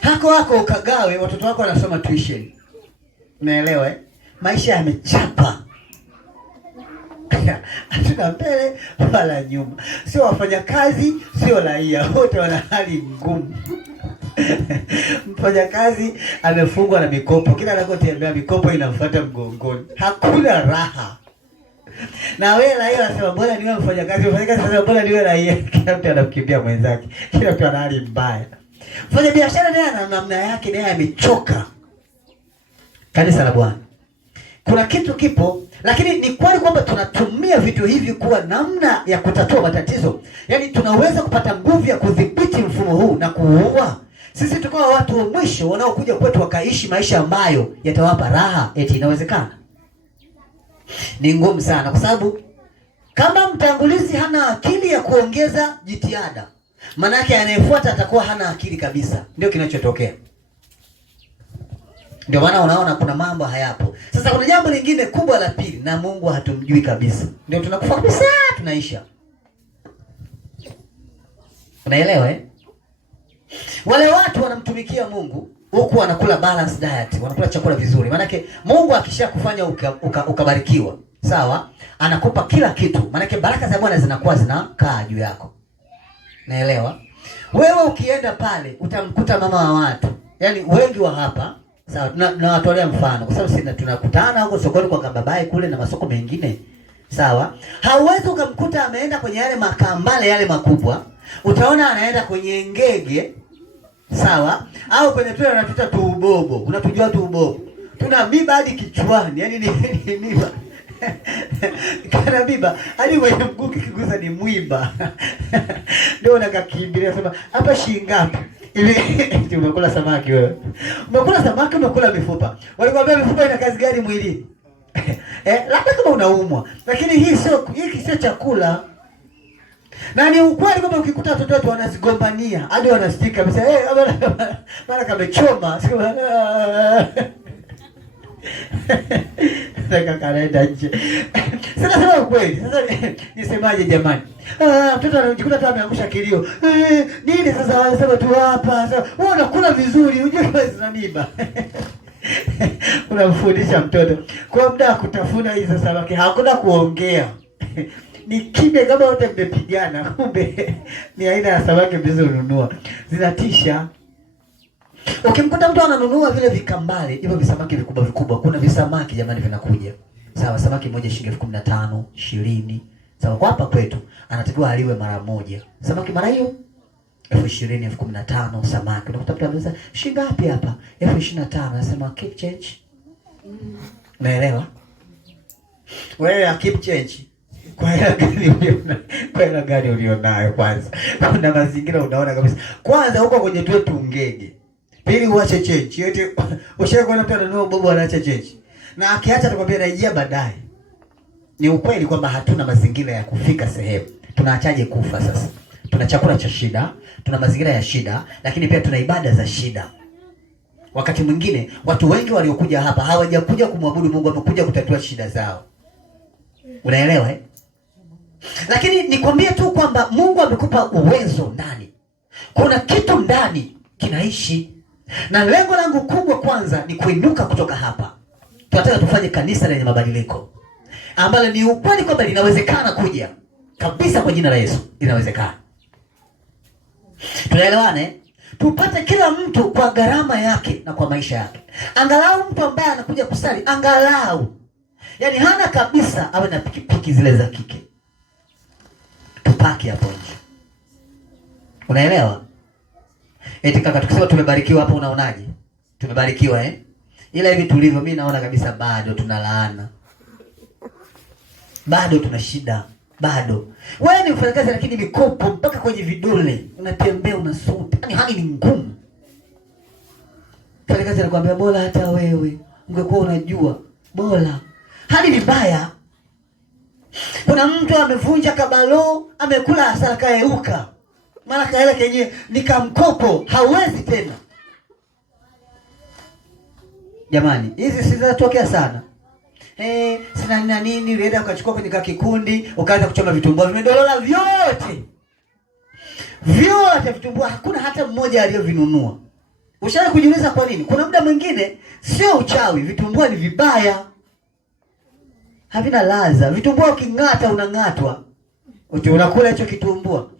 Hako ukagawe, watoto wako wanasoma tuition. Unaelewa Maisha yamechapa. Hatuna mbele wala nyuma. Sio wafanya kazi, sio raia. Wote wana hali ngumu. Mfanya kazi amefungwa na mikopo. Kila anakotembea mikopo inamfuata mgongoni. Hakuna raha. Na wewe raia unasema bora niwe mfanya kazi sasa bora niwe raia. Kila mtu anakimbia mwenzake. Kila mtu ana hali mbaya. Mfanya biashara naye ana namna yake, naye amechoka. Kanisa la Bwana, kuna kitu kipo, lakini ni kweli kwamba tunatumia vitu hivi kuwa namna ya kutatua matatizo. Yaani tunaweza kupata nguvu ya kudhibiti mfumo huu na kuua. Sisi tukawa watu wa mwisho wanaokuja kwetu wakaishi maisha ambayo yatawapa raha. Eti inawezekana? Ni ngumu sana, kwa sababu kama mtangulizi hana akili ya kuongeza jitihada, maana yake anayefuata atakuwa hana akili kabisa. Ndio kinachotokea. Ndio maana unaona kuna mambo hayapo. Sasa kuna jambo lingine kubwa la pili, na Mungu hatumjui kabisa. Ndio tunakufa kabisa, tunaisha. Unaelewa Wale watu wanamtumikia Mungu huku wanakula balance diet, wanakula chakula vizuri. Maana yake Mungu akishakufanya ukabarikiwa, sawa? Anakupa kila kitu. Maana yake baraka za Bwana zinakuwa zinakaa juu yako. Naelewa? Wewe ukienda pale utamkuta mama wa watu. Yaani wengi wa hapa, sawa, tunawatolea mfano kwa sababu sisi tunakutana huko sokoni kwa Kababai kule na masoko mengine. Sawa? Hauwezi ukamkuta ameenda kwenye yale makambale yale makubwa. Utaona anaenda kwenye ngege. Sawa? Au kwenye tule wanatuita tuubobo. Unatujua tuubobo. Tuna miba hadi kichwani. Yaani ni miba. Kana biba hadi mwenye mguu kigusa ni mwiba. Ndio unakakimbilia sema hapa shilingi ngapi? Hivi umekula samaki wewe. Umekula samaki, umekula mifupa. Walikwambia mifupa ina kazi gani mwilini? Labda kama unaumwa. Lakini hiki sio chakula. Na ni ukweli kwamba ukikuta watoto wetu wanazigombania, hadi wanastika kabisa. Mara kamechoma. Sasa kanaenda nje. Sasa sema ukweli. Sasa nisemaje jamani? Mtoto anajikuta tu ameangusha kilio. Nini sasa wanasema tu hapa. Sasa wewe unakula vizuri, unajua kama zinaniba. Unamfundisha mtoto kwa muda kutafuna hizo samaki, hakuna kuongea. Ni kimya kama wote mmepigana, kumbe ni aina ya samaki mlizonunua. Zinatisha. Ukimkuta mtu ananunua vile vikambale, hivyo visamaki vikubwa vikubwa, kuna visamaki jamani vinakuja. Sawa, samaki moja shilingi 15,000, 20. Sawa, kwa hapa kwetu anatakiwa aliwe mara moja. Samaki mara hiyo 20,000, 15,000 samaki. Unakuta mtu anasema, "Shilingi ngapi hapa?" 25,000. Anasema keep change. Unaelewa? Wewe keep change. Kwa hela gani ulionayo kwanza? Kuna mazingira unaona kabisa. Kwanza huko kwenye tu ngege. Pili uache change. Yote ushakuona mtu ananunua bobo anaacha change. Na akiacha atakwambia naijia baadaye. Ni ukweli kwamba hatuna mazingira ya kufika sehemu. Tunaachaje kufa sasa? Tuna chakula cha shida, tuna mazingira ya shida, lakini pia tuna ibada za shida. Wakati mwingine watu wengi waliokuja hapa hawajakuja kumwabudu Mungu, wamekuja kutatua shida zao. Unaelewa eh? Lakini nikwambie tu kwamba Mungu amekupa uwezo ndani. Kuna kitu ndani kinaishi. Na lengo langu kubwa kwanza ni kuinuka kutoka hapa. Tunataka tufanye kanisa lenye mabadiliko, ambalo ni ukweli kwamba linawezekana kuja kabisa kwa jina la Yesu. Inawezekana. Tunaelewana eh? Tupate kila mtu kwa gharama yake na kwa maisha yake. Angalau mtu ambaye anakuja kusali, angalau yani hana kabisa, awe na pikipiki zile za kike. Tupaki hapo nje. Unaelewa? Eti kaka, tukisema tumebarikiwa hapo unaonaje? Tumebarikiwa eh? Ila hivi tulivyo mimi naona kabisa bado tunalaana. Bado tuna shida. Bado. Wewe ni mfanyakazi lakini mikopo mpaka kwenye vidole. Unatembea unasuta. Yaani hali ni ngumu. Mfanyakazi anakuambia bora hata wewe ungekuwa unajua. Bora. Hali ni mbaya. Kuna mtu amevunja kabalo, amekula hasara kaeuka. Mara kaela kenyewe nikamkopo, hauwezi tena. Jamani, hizi zinatokea sana. Sina nini, ulienda ukachukua kwenye kikundi, ukaanza kuchoma vitumbua, vimedolola vyote. Vyote vitumbua, hakuna hata mmoja aliyovinunua. Ushawahi kujiuliza kwa nini? Kuna muda mwingine sio uchawi, vitumbua ni vibaya. Havina ladha. Vitumbua uking'ata unang'atwa. Unakula hicho kitumbua.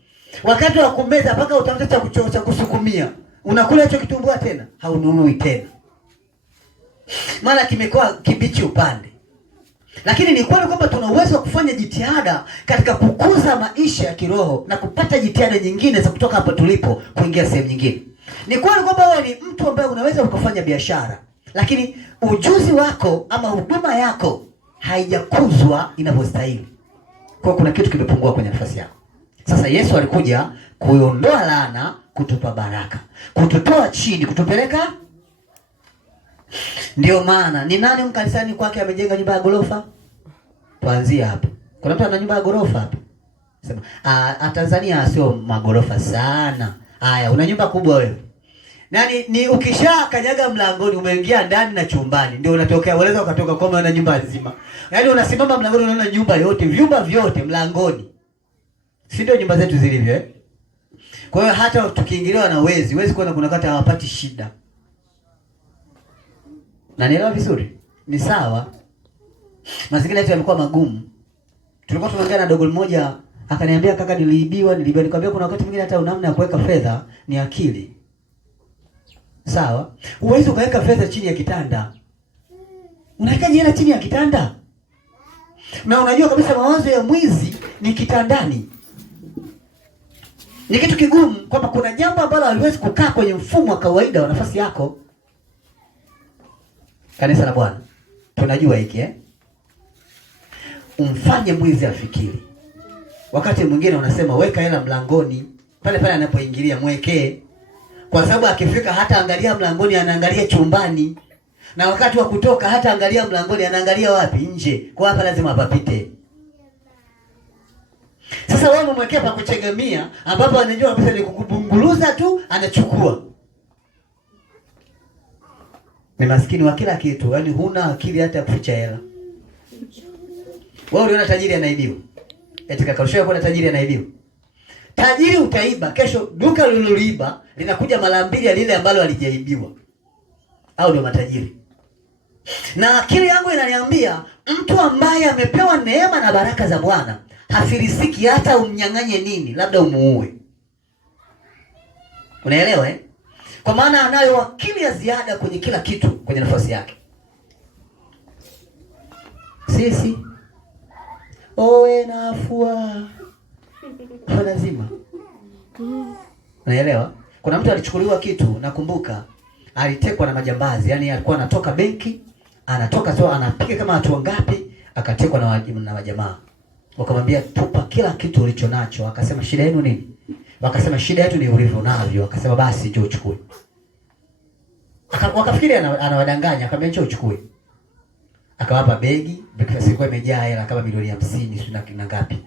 Wakati wa kumeza mpaka utafuta cha kusukumia. Unakula hicho kitumbua tena, haununui tena. Maana kimekuwa kibichi upande. Lakini ni kweli kwamba tuna uwezo wa kufanya jitihada katika kukuza maisha ya kiroho na kupata jitihada nyingine za kutoka hapo tulipo kuingia sehemu nyingine. Ni kweli kwamba wewe ni mtu ambaye unaweza ukafanya biashara, lakini ujuzi wako ama huduma yako haijakuzwa inavyostahili. Kwa kuna kitu kimepungua kwenye nafasi yako. Sasa Yesu alikuja kuiondoa laana, kutupa baraka, kututoa chini, kutupeleka. Ndio maana ni nani mkanisani kwake amejenga nyumba ya gorofa? Tuanzie hapo. Kuna mtu ana nyumba ya gorofa hapa? Sema, Tanzania sio magorofa sana. Haya, una nyumba kubwa wewe. Nani ni ukisha kanyaga mlangoni umeingia ndani na chumbani ndio unatokea, unaweza ukatoka kama una nyumba nzima. Yaani unasimama mlangoni unaona nyumba yote, vyumba vyote mlangoni. Si ndio nyumba zetu zilivyo eh? Kwa hiyo hata tukiingiliwa na wezi kuona kuna kata hawapati shida. Na nielewa vizuri. Ni sawa. Mazingira yetu yamekuwa magumu. Tulikuwa tunaongea na dogo mmoja akaniambia, kaka, niliibiwa. Nikamwambia kuna wakati mwingine hata namna ya kuweka fedha ni akili. Sawa? Uwezi ukaweka fedha chini ya kitanda. Unawekaje hela chini ya kitanda? Na unajua kabisa mawazo ya mwizi ni kitandani. Ni kitu kigumu kwamba kuna jambo ambalo haliwezi kukaa kwenye mfumo wa kawaida wa nafasi yako. Kanisa la Bwana, tunajua hiki eh? Umfanye mwizi afikiri. Wakati mwingine unasema weka hela mlangoni, pale pale anapoingilia mwekee. Kwa sababu akifika hata angalia mlangoni, anaangalia chumbani. Na wakati wa kutoka hata angalia mlangoni, anaangalia wapi? Nje. Kwa hapa lazima apapite. Sasa wewe umemwekea pa kuchegemia ambapo anajua kabisa ni kukubunguluza tu, anachukua. Ni maskini wa kila kitu, yaani huna akili hata kuficha hela. Wewe uliona tajiri anaibiwa? Eti kaka, ushaona tajiri anaibiwa? Tajiri utaiba, kesho duka liloliiba linakuja mara mbili ya lile ambalo alijaibiwa. Au ndio matajiri. Na akili yangu inaniambia mtu ambaye amepewa neema na baraka za Bwana hafilisiki hata umnyang'anye nini, labda umuue. Unaelewa eh? Kwa maana anayo akili ya ziada kwenye kila kitu kwenye nafasi yake. Sisi owe nafua lazima. Unaelewa? Kuna mtu alichukuliwa kitu, nakumbuka alitekwa na majambazi. Yaani alikuwa anatoka benki, anatoka sio anapiga kama watu ngapi, akatekwa na majamaa. Wakamwambia tupa kila kitu ulicho nacho. Akasema shida yenu nini? Wakasema shida yetu ni ulivyo navyo. Akasema basi njoo uchukue. Wakafikiri anawadanganya, akamwambia njoo uchukue. Akawapa begi, ilikuwa imejaa hela kama milioni 50 sio na ngapi.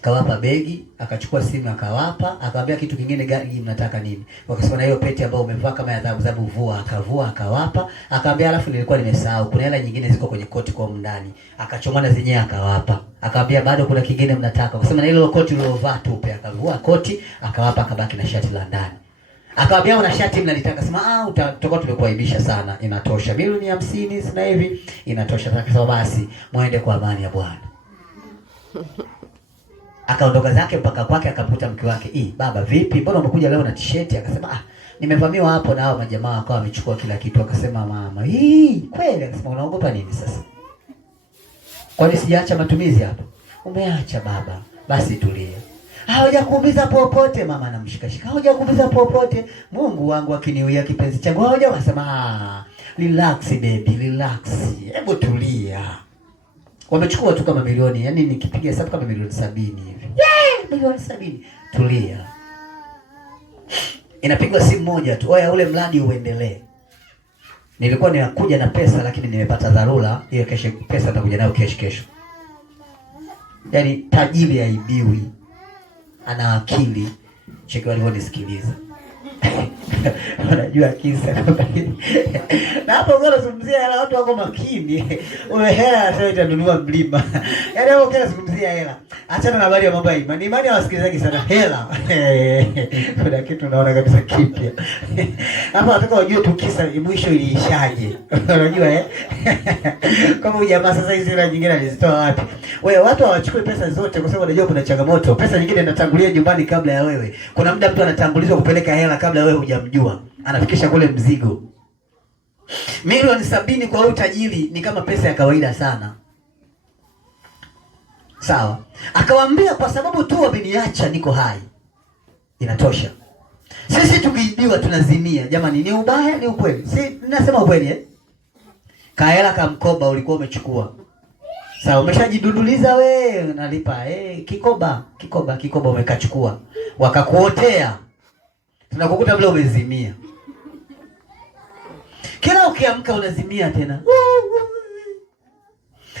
Kawapa begi, akachukua simu akawapa, akamwambia kitu kingine gani mnataka nini? Wakasema na hiyo pete ambayo umevaa kama ya dhahabu vua, akavua akawapa, akamwambia alafu nilikuwa nimesahau kuna hela nyingine ziko kwenye koti kwa ndani. Akachomana zenyewe akawapa. Akamwambia bado kuna kingine mnataka. Wakasema na ile koti uliovaa tupe, akavua koti, akawapa, akabaki na shati la ndani. Akamwambia una shati mnalitaka? Sema tutakuwa tumekuaibisha sana, inatosha. Milioni 50 sina hivi, inatosha. Akasema basi muende kwa amani ya Bwana. Akaondoka zake mpaka kwake, akamkuta mke wake. Baba vipi? Mbona umekuja leo na t-shirt? Akasema nimevamiwa hapo na hao majamaa wakawa wamechukua kila kitu. Akasema mama, kweli? Akasema unaogopa nini sasa? Kwani sijaacha matumizi hapa? Umeacha baba. Basi tulia. Hawajakuumiza popote. Mama anamshikashika. Hawajakuumiza popote. Mungu wangu akiniuia kipenzi changu. Hawajasema relax baby, relax. Hebu tulia. Wamechukua tu kama milioni, yani nikipiga hesabu kama milioni 70 hivi. Milioni 70. Tulia. Inapigwa simu moja tu. Oya, ule mradi uendelee. Nilikuwa ninakuja na pesa lakini nimepata dharura. Hiyo kesho pesa nitakuja nayo kesho. Yaani tajiri haibiwi. Ana akili. Cheki walivyonisikiliza. Unajua kisa na hapo ngoro zungumzia hela, watu wako makini. Wewe hela sasa itanunua mlima. Yaani wewe ukianza kuzungumzia hela, achana na habari ya mambo ya imani. Imani hawasikilizaji sana hela. Kuna kitu naona kabisa kipya. Hapa nataka wajue tu kisa mwisho iliishaje. Unajua kama huyu jamaa sasa hizi hela nyingine alizitoa wapi? Wewe watu hawachukui pesa zote kwa sababu wanajua kuna changamoto. Pesa nyingine inatangulia nyumbani kabla ya wewe. Kuna muda mtu anatangulizwa kupeleka hela kabla wewe hujamjua. Anafikisha kule mzigo. Milioni 70 kwa huyu tajiri ni kama pesa ya kawaida sana. Sawa. Akawaambia kwa sababu tu wameniacha niko hai. Inatosha. Sisi tukiibiwa tunazimia. Jamani, ni ubaya ni ukweli? Si ninasema ukweli Kaela kamkoba ulikuwa umechukua. Sawa, umeshajidunduliza we, unalipa kikoba umekachukua. Wakakuotea. Tunakukuta vile umezimia. Kila ukiamka unazimia tena.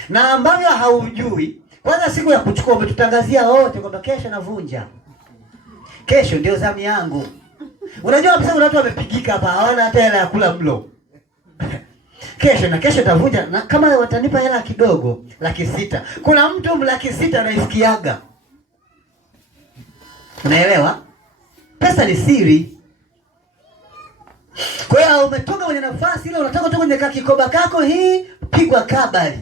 Na ambavyo haujui, kwanza siku ya kuchukua umetutangazia wote kwamba kesho navunja. Kesho ndio zamu yangu. Unajua kabisa kuna watu wamepigika hapa, hawana hata hela ya kula mlo. Kesho tavunja, na kama watanipa hela kidogo, 600,000. Kuna mtu 600,000 anaisikiaga. Unaelewa? Pesa ni siri. Kwa hiyo umetoka kwenye nafasi ile, unataka kutoka kwenye kikoba kako pigwa kabali.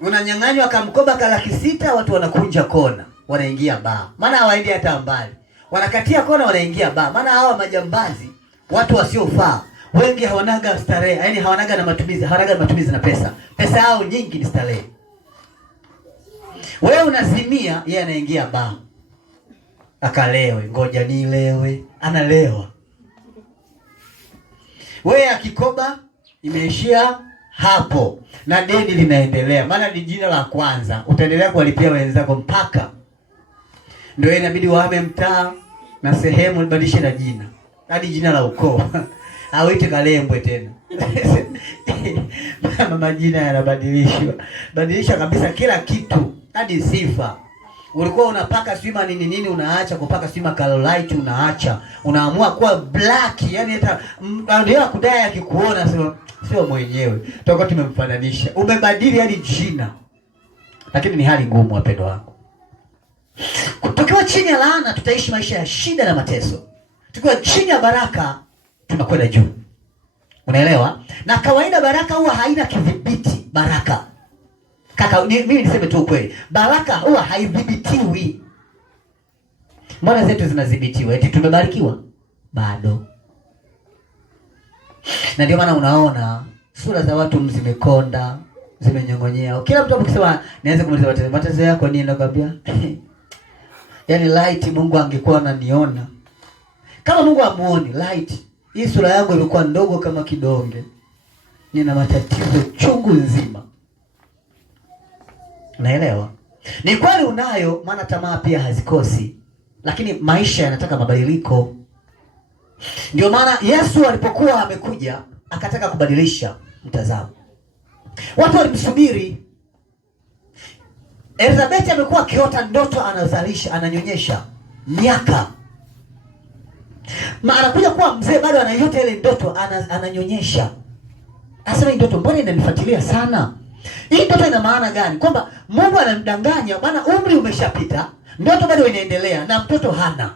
Unanyang'anywa kamkoba ka 600,000, watu wanakunja kona, wanaingia baa. Maana hawaendi hata mbali. Wanakatia kona wanaingia baa. Maana hawa majambazi, watu wasiofaa, wengi hawanaga starehe, yaani hawanaga na matumizi na pesa. Pesa yao nyingi ni starehe. Wewe unazimia, yeye anaingia baa. Akalewe, ngoja nilewe, analewa. Wewe akikoba imeishia hapo na deni linaendelea. Maana ni jina la kwanza, utaendelea kuwalipia wenzako mpaka ndio inabidi wahame mtaa na sehemu ibadilishe na jina. Hadi jina la ukoo. Hawiti Kalembwe tena. Majina yanabadilishwa. Badilisha kabisa kila kitu, hadi sifa. Ulikuwa unapaka swima nini unaacha kupaka swima Carolite, unaacha. Unaamua kuwa black, yani hata ndio kudai akikuona sio mwenyewe. Tutakuwa tumemfananisha. Umebadili hadi jina. Lakini ni hali ngumu wapendwa wangu. Tukiwa chini ya laana tutaishi maisha ya shida na mateso. Tukiwa chini ya baraka tunakwenda juu. Unaelewa? Na kawaida baraka huwa haina kidhibiti. Baraka. Mimi niseme tu ukweli. Baraka huwa haidhibitiwi. Mbona zetu zinadhibitiwa? Eti tumebarikiwa? Bado. Na ndio maana unaona sura za watu zimekonda, zimenyongonyea. Kila mtu akisema nianze kumuuliza mateso yako nini, nakwambia Yaani light Mungu angekuwa ananiona. Kama Mungu amuoni light, hii sura yangu ilikuwa ndogo kama kidonge. Nina matatizo chungu nzima. Naelewa. Ni kweli unayo, maana tamaa pia hazikosi. Lakini maisha yanataka mabadiliko. Ndio maana Yesu alipokuwa amekuja akataka kubadilisha mtazamo. Watu walimsubiri. Elizabeth amekuwa akiota ndoto, anazalisha, ananyonyesha miaka. Anakuja kuwa mzee bado anaiota ile ndoto, ananyonyesha. Asema hii ndoto mbona inanifuatilia sana? Hii ndoto ina maana gani? Kwamba Mungu anamdanganya, maana umri umeshapita, ndoto bado inaendelea na mtoto hana.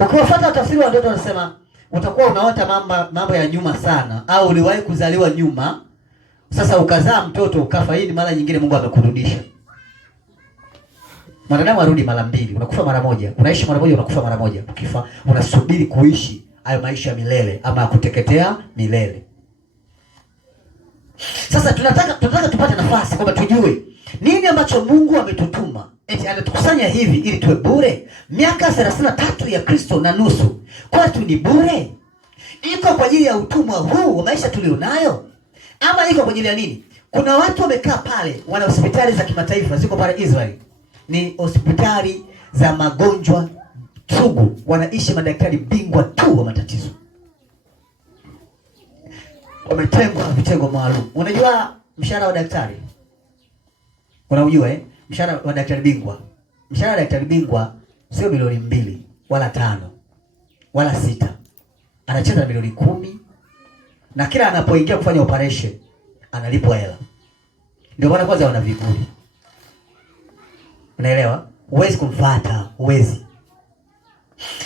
Ukiwafuata tafsiri wa ndoto wanasema utakuwa unaota mambo ya nyuma sana, au uliwahi kuzaliwa nyuma, sasa ukazaa mtoto ukafa. Hii ni mara nyingine Mungu amekurudisha. Mwanadamu arudi mara mbili, unakufa mara moja, unaishi mara moja, unakufa mara moja. Ukifa unasubiri kuishi hayo maisha ya milele ama kuteketea milele. Sasa tunataka tupate nafasi kwamba tujue nini ambacho Mungu ametutuma. Eti anatukusanya hivi ili tuwe bure? Miaka 33 ya Kristo na nusu kwetu ni bure? Iko kwa ajili ya utumwa huu wa maisha tulionayo, ama iko kwa ajili ya nini? Kuna watu wamekaa pale, wana hospitali za kimataifa ziko pale Israeli. Ni hospitali za magonjwa sugu, wanaishi madaktari bingwa tu wa matatizo. Wametengwa vitengo maalum. Unajua mshahara wa daktari? Unaujua mshahara wa daktari bingwa. Mshahara wa daktari bingwa sio milioni 2 wala 5 wala 6. Anacheza milioni 10, na kila anapoingia kufanya operation analipwa hela. Ndio maana kwanza wana viburi. Unaelewa? Huwezi kumfuata, huwezi.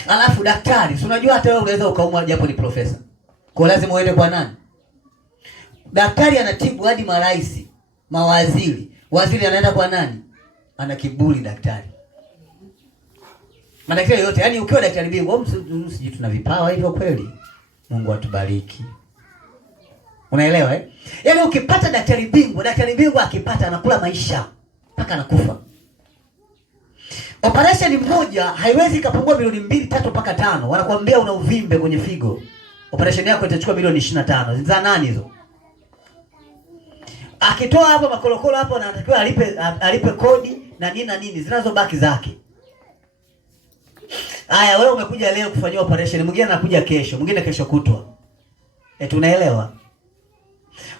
Alafu daktari, si unajua hata wewe unaweza ukaumwa japo ni profesa. Kwa lazima uende kwa nani? Daktari anatibu hadi marais, mawaziri. Waziri anaenda kwa nani? Ana kiburi daktari. Madaktari yote, yani ukiwa daktari bingwa, usiji tuna vipawa hivyo kweli. Mungu atubariki. Unaelewa Yaani ukipata daktari bingwa akipata anakula maisha mpaka anakufa. Operation moja haiwezi kupungua milioni 2, 3 mpaka 5. Wanakuambia una uvimbe kwenye figo. Operation yako itachukua milioni 25. Za nani hizo? Akitoa hapo makolokolo hapo, anatakiwa alipe kodi na nini zinazobaki zake. Haya, wewe umekuja leo kufanyia operation, mwingine anakuja kesho, mwingine kesho kutwa. Tunaelewa?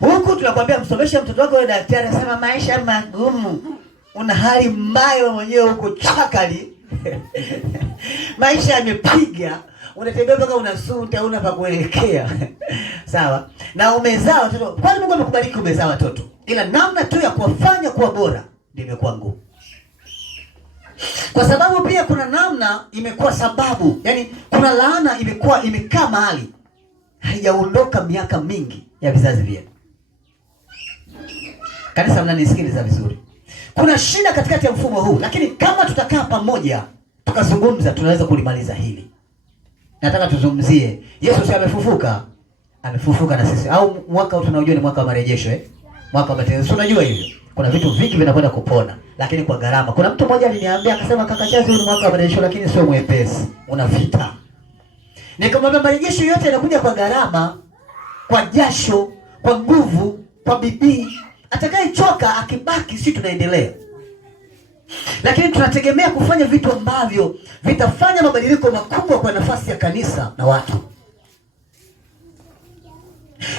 Huku tunakwambia msomeshe mtoto wako wewe daktari, anasema maisha magumu. Una hali mbaya mwenyewe huko chakali. Maisha yamepiga. Unatembea mpaka unasuta, una pa kuelekea. Sawa? Na umezaa watoto. Kwani Mungu amekubariki umezaa watoto? Ila namna tu ya kuwafanya kuwa bora ndio imekuwa ngumu. Kwa sababu pia kuna namna imekuwa sababu. Yaani kuna laana imekuwa imekaa mahali, haijaondoka miaka mingi ya vizazi vyetu. Kanisa, mnanisikiliza vizuri? Kuna shida katikati ya mfumo huu, lakini kama tutakaa pamoja tukazungumza, tunaweza kulimaliza hili. Nataka tuzungumzie Yesu si amefufuka? Amefufuka na sisi. Au mwaka tunaojua ni mwaka wa marejesho Mwaka wa marejesho. Unajua hivyo. Kuna vitu vingi vinakwenda kupona, lakini kwa gharama. Kuna mtu mmoja aliniambia akasema, kaka Chazi, huu ni mwaka wa marejesho lakini sio mwepesi. Una vita. Nikamwambia marejesho yote yanakuja kwa gharama, kwa jasho, kwa nguvu, kwa bidii. Atakayechoka akibaki, sisi tunaendelea. Lakini tunategemea kufanya vitu ambavyo vitafanya mabadiliko makubwa kwa nafasi ya kanisa na watu.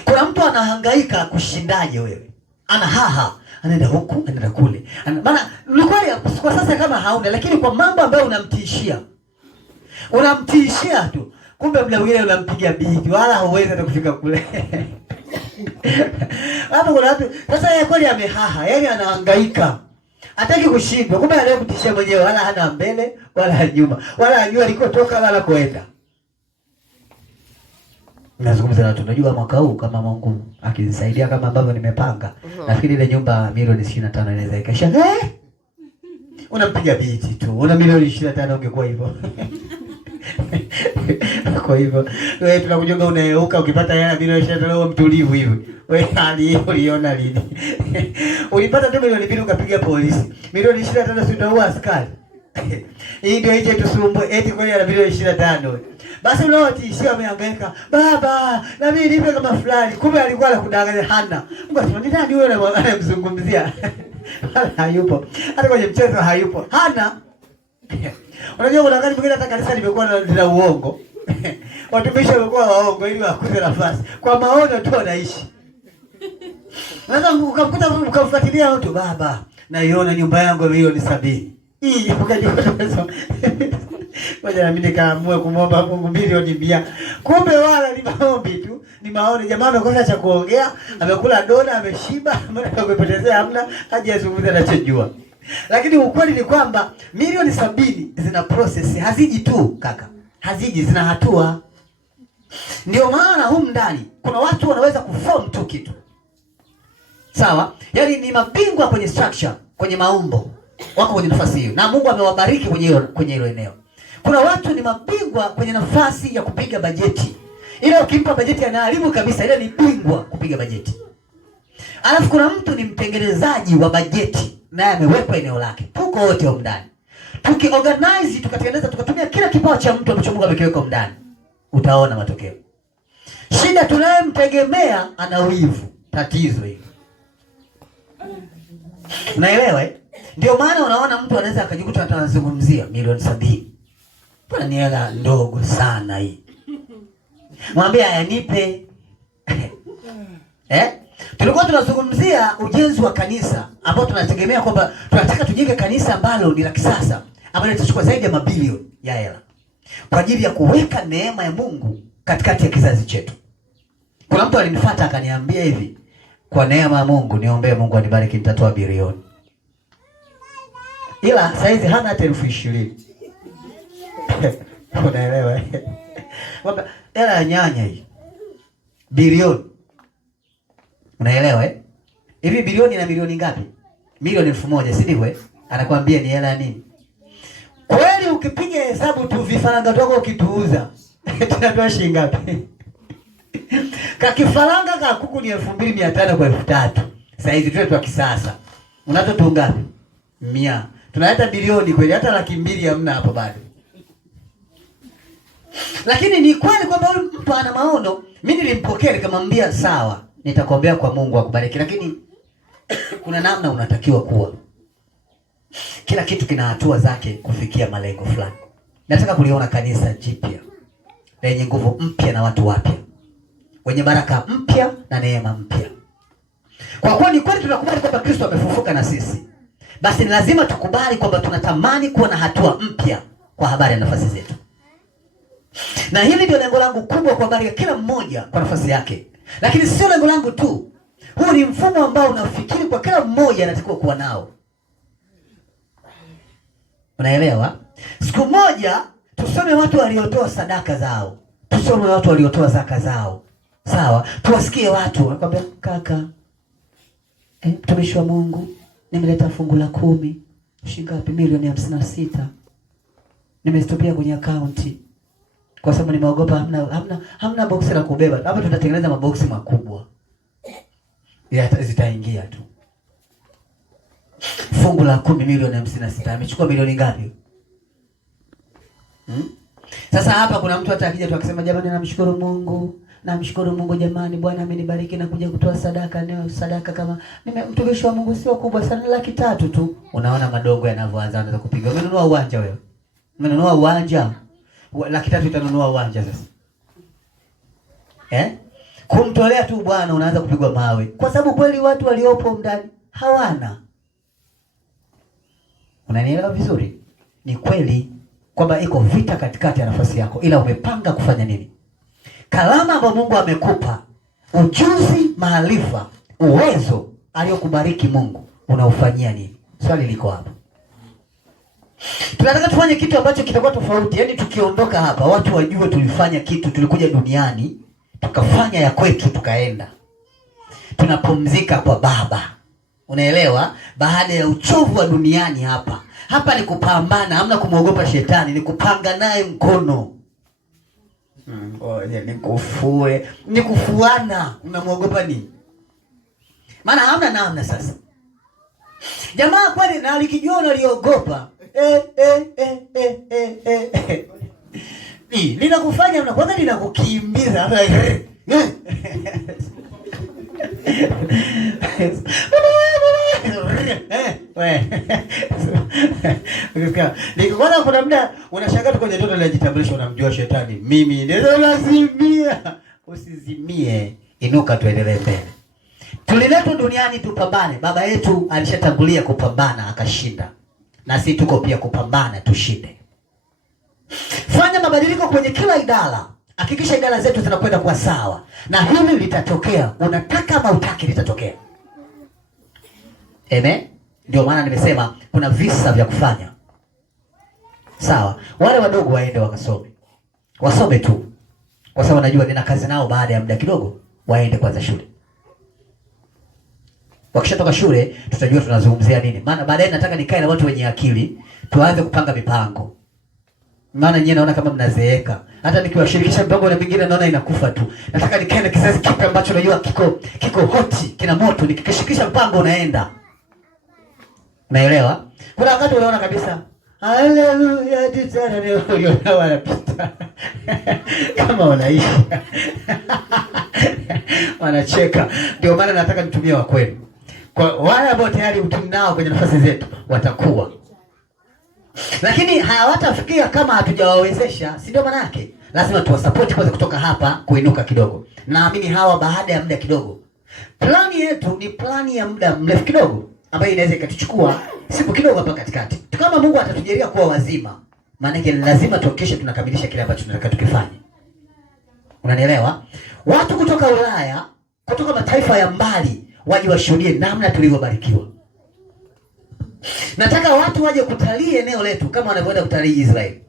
Kuna mtu anahangaika kushindaje wewe. Anahaha, anaenda huku, anaenda kule. Maana ulikuwa kwa sasa kama hauna, lakini kwa mambo ambayo unamtishia. Unamtishia tu. Kumbe mla mwingine unampigia biti, wala huwezi hata kufika kule. Hapo kuna watu sasa yeye kweli amehaha, yaani anahangaika. Hataki kushindwa. Kumbe leo kutishia mwenyewe, wala hana mbele wala nyuma. Wala ajua alikotoka wala kuenda. Nazungumza na watu, unajua mwaka huu kama Mungu akinisaidia kama ambavyo nimepanga, nafikiri ile nyumba milioni 25 inaweza ikasha. Unampiga biti tu. Una milioni 25 ungekuwa hivyo. Kwa hivyo wewe tunakujenga unaeuka ukipata hela milioni 25 wewe mtulivu hivi. Wewe hali uliona lini? Ulipata tu milioni 2 ukapiga polisi. Milioni 25 si utaua askari. Hii ndio ije tusumbue eti kweli ana milioni 25. Basi unaotishia amehangaika, baba na mimi nipe kama fulani, kumbe alikuwa anakudanganya hana. Mungu asema nani wewe unamzungumzia? Hayupo. Hata kwenye mchezo hayupo. Hana. Unajua kuna wakati mwingine hata kanisa limekuwa lina uongo. Watumishi wamekuwa waongo ili wakuze nafasi. Kwa maono tu wanaishi. Unaweza ukamkuta ukamfuatilia mtu, baba naiona nyumba yangu milioni 70. Hii ukajikuta moja na mimi nikaamua kumwomba Mungu milioni 100. Kumbe wala ni maombi tu, ni maoni. Jamaa amekosa cha kuongea, amekula dona, ameshiba, mbona akupotezea hamna haja yazungumza anachojua. Lakini ukweli ni kwamba milioni 70 zina process, haziji tu kaka. Haziji, zina hatua. Ndio maana humu ndani kuna watu wanaweza kuform tu kitu. Sawa? Yaani ni mabingwa kwenye structure, kwenye maumbo. Wako kwenye nafasi hiyo. Na Mungu amewabariki kwenye hilo eneo. Kuna watu ni mabingwa kwenye nafasi ya kupiga bajeti. Ile ukimpa bajeti anaharibu kabisa, ile ni bingwa kupiga bajeti. Alafu kuna mtu ni mtengenezaji wa bajeti, naye amewekwa eneo lake. Tuko wote huko ndani. Tukiorganize, tukatengeneza, tukatumia kila kipawa cha mtu ambacho Mungu amekiweka ndani, utaona matokeo. Shida tunayemtegemea ana wivu, tatizo hili. Unaelewa eh? Ndio maana unaona mtu anaweza akajikuta anazungumzia milioni 70. Bwana ni hela ndogo sana hii. Mwambie ayanipe. Tulikuwa tunazungumzia ujenzi wa kanisa ambao tunategemea kwamba tunataka tujenge kanisa ambalo ni la kisasa, ambalo litachukua zaidi ya mabilioni ya hela kwa ajili ya kuweka neema ya Mungu katikati ya kizazi chetu. Kuna mtu alinifuata akaniambia hivi, kwa neema ya Mungu niombee Mungu anibariki nitatoa bilioni. Ila saizi hana hata 20,000. Unaelewa? Kwamba hela ya nyanya hii bilioni. Unaelewa eh? Hivi bilioni na milioni ngapi? Milioni 1,000, si ndivyo eh? Anakuambia ni hela nini? Kweli ukipiga hesabu tu vifaranga dogo ukituuza, tunatoa shilingi ngapi? Kakifaranga ka kuku ni 2,500 kwa 3,000. Sasa hizi tu wa kisasa. Unatoa ngapi? 100. Tunaleta bilioni kweli, hata 200,000 hamna hapo bado. Lakini ni kweli kwamba huyu mtu ana maono. Mimi nilimpokea nikamwambia sawa, nitakuombea kwa Mungu akubariki, lakini kuna namna unatakiwa kuwa. Kila kitu kina hatua zake kufikia malengo fulani. Nataka kuliona kanisa jipya lenye nguvu mpya na watu wapya, wenye baraka mpya na neema mpya. Kwa kuwa ni kweli tunakubali kwamba Kristo amefufuka na sisi, basi ni lazima tukubali kwamba tunatamani kuwa na hatua mpya kwa habari ya nafasi zetu. Na hili ndio lengo langu kubwa kwa habari ya kila mmoja kwa nafasi yake. Lakini sio lengo langu tu. Huu ni mfumo ambao unafikiri kwa kila mmoja anatakiwa kuwa nao. Unaelewa? Siku moja tusome watu waliotoa sadaka zao. Tusome watu waliotoa zaka zao. Sawa? Tuwasikie watu wanakuambia kaka, mtumishi wa Mungu, nimeleta fungu la 10. Shilingi ngapi? Milioni 56. Nimestopia kwenye akaunti. Kwa sababu nimeogopa hamna boksi la kubeba. Hapa tutatengeneza maboksi makubwa. Zitaingia tu. Fungu la 10 milioni 56. Amechukua milioni ngapi? Sasa hapa kuna mtu hata akija tu akisema jamani namshukuru Mungu. Namshukuru Mungu jamani, Bwana amenibariki na kuja kutoa sadaka leo. Sadaka kama mtumishi wa Mungu sio kubwa sana, 300 tu. Unaona madongo yanavyoanza anza kupiga. Umenunua uwanja wewe? Umenunua uwanja? 300 itanunua uwanja sasa. Kumtolea tu Bwana unaanza kupigwa mawe. Kwa sababu kweli watu waliopo ndani hawana. Unanielewa vizuri? Ni kweli kwamba iko vita katikati ya nafasi yako, ila umepanga kufanya nini? Kalama ambayo Mungu amekupa, ujuzi, maarifa, uwezo aliyokubariki Mungu, unaufanyia nini? Swali liko hapa. Tunataka tufanye kitu ambacho kitakuwa tofauti. Yaani tukiondoka hapa watu wajue tulifanya kitu, tulikuja duniani, tukafanya ya kwetu, tukaenda. Tunapumzika kwa Baba. Unaelewa? Baada ya uchovu wa duniani hapa. Hapa ni kupambana, hamna kumwogopa shetani, ni kupanga naye mkono. Ni kufuana, unamwogopa nini? Maana hamna namna sasa. Jamaa kweli na alikijua aliogopa. linakufanya kwanza linakukimbiza. Nikiona kuna muda unashangaa tu kwenye ndoto linajitambulisha, unamjua shetani. Mimi ndio lazimia. Usizimie, inuka tuendelee mbele. Tuliletwa duniani tupambane. Baba yetu alishatangulia kupambana akashinda. Na sisi tuko pia kupambana tushinde. Fanya mabadiliko kwenye kila idara. Hakikisha idara zetu zinakwenda kwa sawa. Na hili litatokea. Unataka ama utaki litatokea. Amen. Ndio maana nimesema kuna visa vya kufanya. Sawa. Wale wadogo waende wakasome. Wasome tu. Kwa sababu najua nina kazi nao baada ya muda kidogo. Waende kwanza shule. Wakishatoka shule tutajua tunazungumzia nini. Maana baadaye nataka nikae na watu wenye akili, tuanze kupanga mipango. Maana nyinyi naona kama mnazeeka. Hata nikiwashirikisha mipango na mingine naona inakufa tu. Nataka nikae na kizazi kipya ambacho najua kiko hoti, kina moto, nikikishikisha mpango unaenda. Naelewa? Kuna wakati unaona kabisa, haleluya titana leo wanapita. Kama wanaishi. Wanacheka. Ndio maana nataka nitumie wa kweli. Kwa wale ambao tayari utunao kwenye nafasi zetu watakuwa. Lakini hawatafikia kama hatujawawezesha, si ndio maana yake? Lazima tuwasupport kwanza kutoka hapa kuinuka kidogo. Naamini hawa baada ya muda kidogo. Plani yetu ni plani ya muda mrefu kidogo ambayo inaweza ikatuchukua siku kidogo hapa katikati. Kama Mungu atatujalia kuwa wazima, maana yake lazima tuhakikishe tunakamilisha kile ambacho tunataka tukifanye. Unanielewa? Watu kutoka Ulaya, kutoka mataifa ya mbali waje washuhudie namna tulivyobarikiwa. Nataka watu waje kutalii eneo letu kama wanavyoenda kutalii Israeli.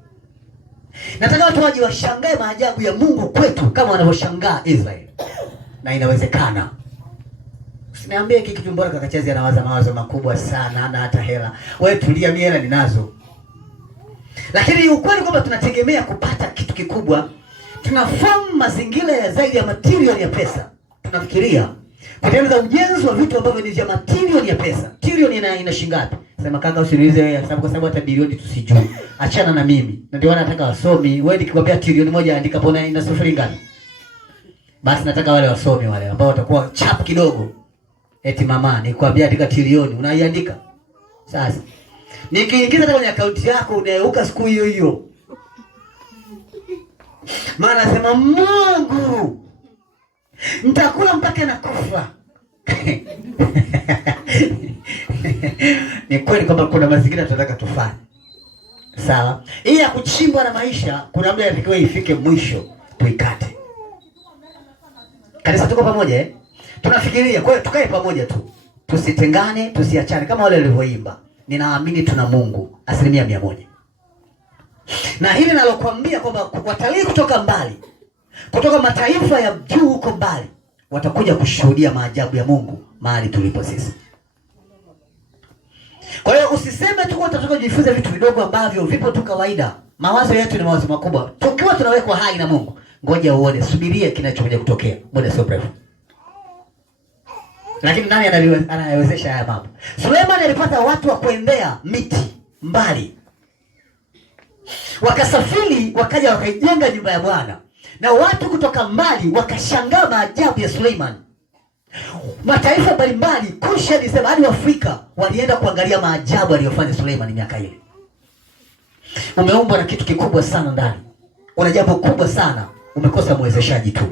Nataka watu waje washangae maajabu ya Mungu kwetu kama wanavyoshangaa Israeli. Na inawezekana. Usiniambie kiki tumbora kakachezi anawaza mawazo makubwa sana, hana hata hela. Wewe tulia, mimi hela ninazo. Lakini ukweli kwamba tunategemea kupata kitu kikubwa, tunafahamu mazingira ya zaidi ya matilioni ya pesa. Tunafikiria kutengeneza ujenzi wa vitu ambavyo ni vya matilioni ya pesa. Trilioni ina shilingi ngapi? Sema kaka usiniulize wewe, kwa sababu hata bilioni tusijui. Achana na mimi. Na ndio nataka wasomi. Wewe nikikwambia trilioni moja andika pona ina sufuri ngapi? Basi nataka wale wasomi wale ambao watakuwa chap kidogo. Eti mama nikwambia andika trilioni, unaiandika. Sasa nikiingiza hata kwenye akaunti yako unayeuka siku hiyo hiyo. Maana nasema Mungu nitakula mpaka nakufa. Ni kweli kwamba kuna mazingira tunataka tufanye. Sawa? Hii ya kuchimbwa na maisha kuna muda inatakiwa ifike mwisho tuikate. Kanisa tuko pamoja eh? Tunafikiria, kwa hiyo tukae pamoja tu. Tusitengane, tusiachane kama wale walivyoimba. Ninaamini tuna Mungu 100%. Na hili nalokuambia kwamba watalii kutoka mbali, kutoka mataifa ya juu huko mbali, watakuja kushuhudia maajabu ya Mungu mahali tulipo sisi. Kwa hiyo usiseme tu kwa tutatoka kujifunza vitu vidogo ambavyo vipo tu kawaida. Mawazo yetu ni mawazo makubwa. Tukiwa tunawekwa hai na Mungu, ngoja uone, subiria kinachokuja kutokea. Muda sio mrefu. Lakini nani anayewezesha haya mambo? Suleiman alipata watu wa kuendea miti mbali. Wakasafiri, wakaja wakaijenga nyumba ya Bwana. Na watu kutoka mbali wakashangaa maajabu ya Suleiman. Mataifa mbalimbali, Kushi alisema hadi Afrika walienda kuangalia maajabu aliyofanya Suleiman miaka ile. Umeumbwa na kitu kikubwa sana ndani. Una jambo kubwa sana, umekosa mwezeshaji tu.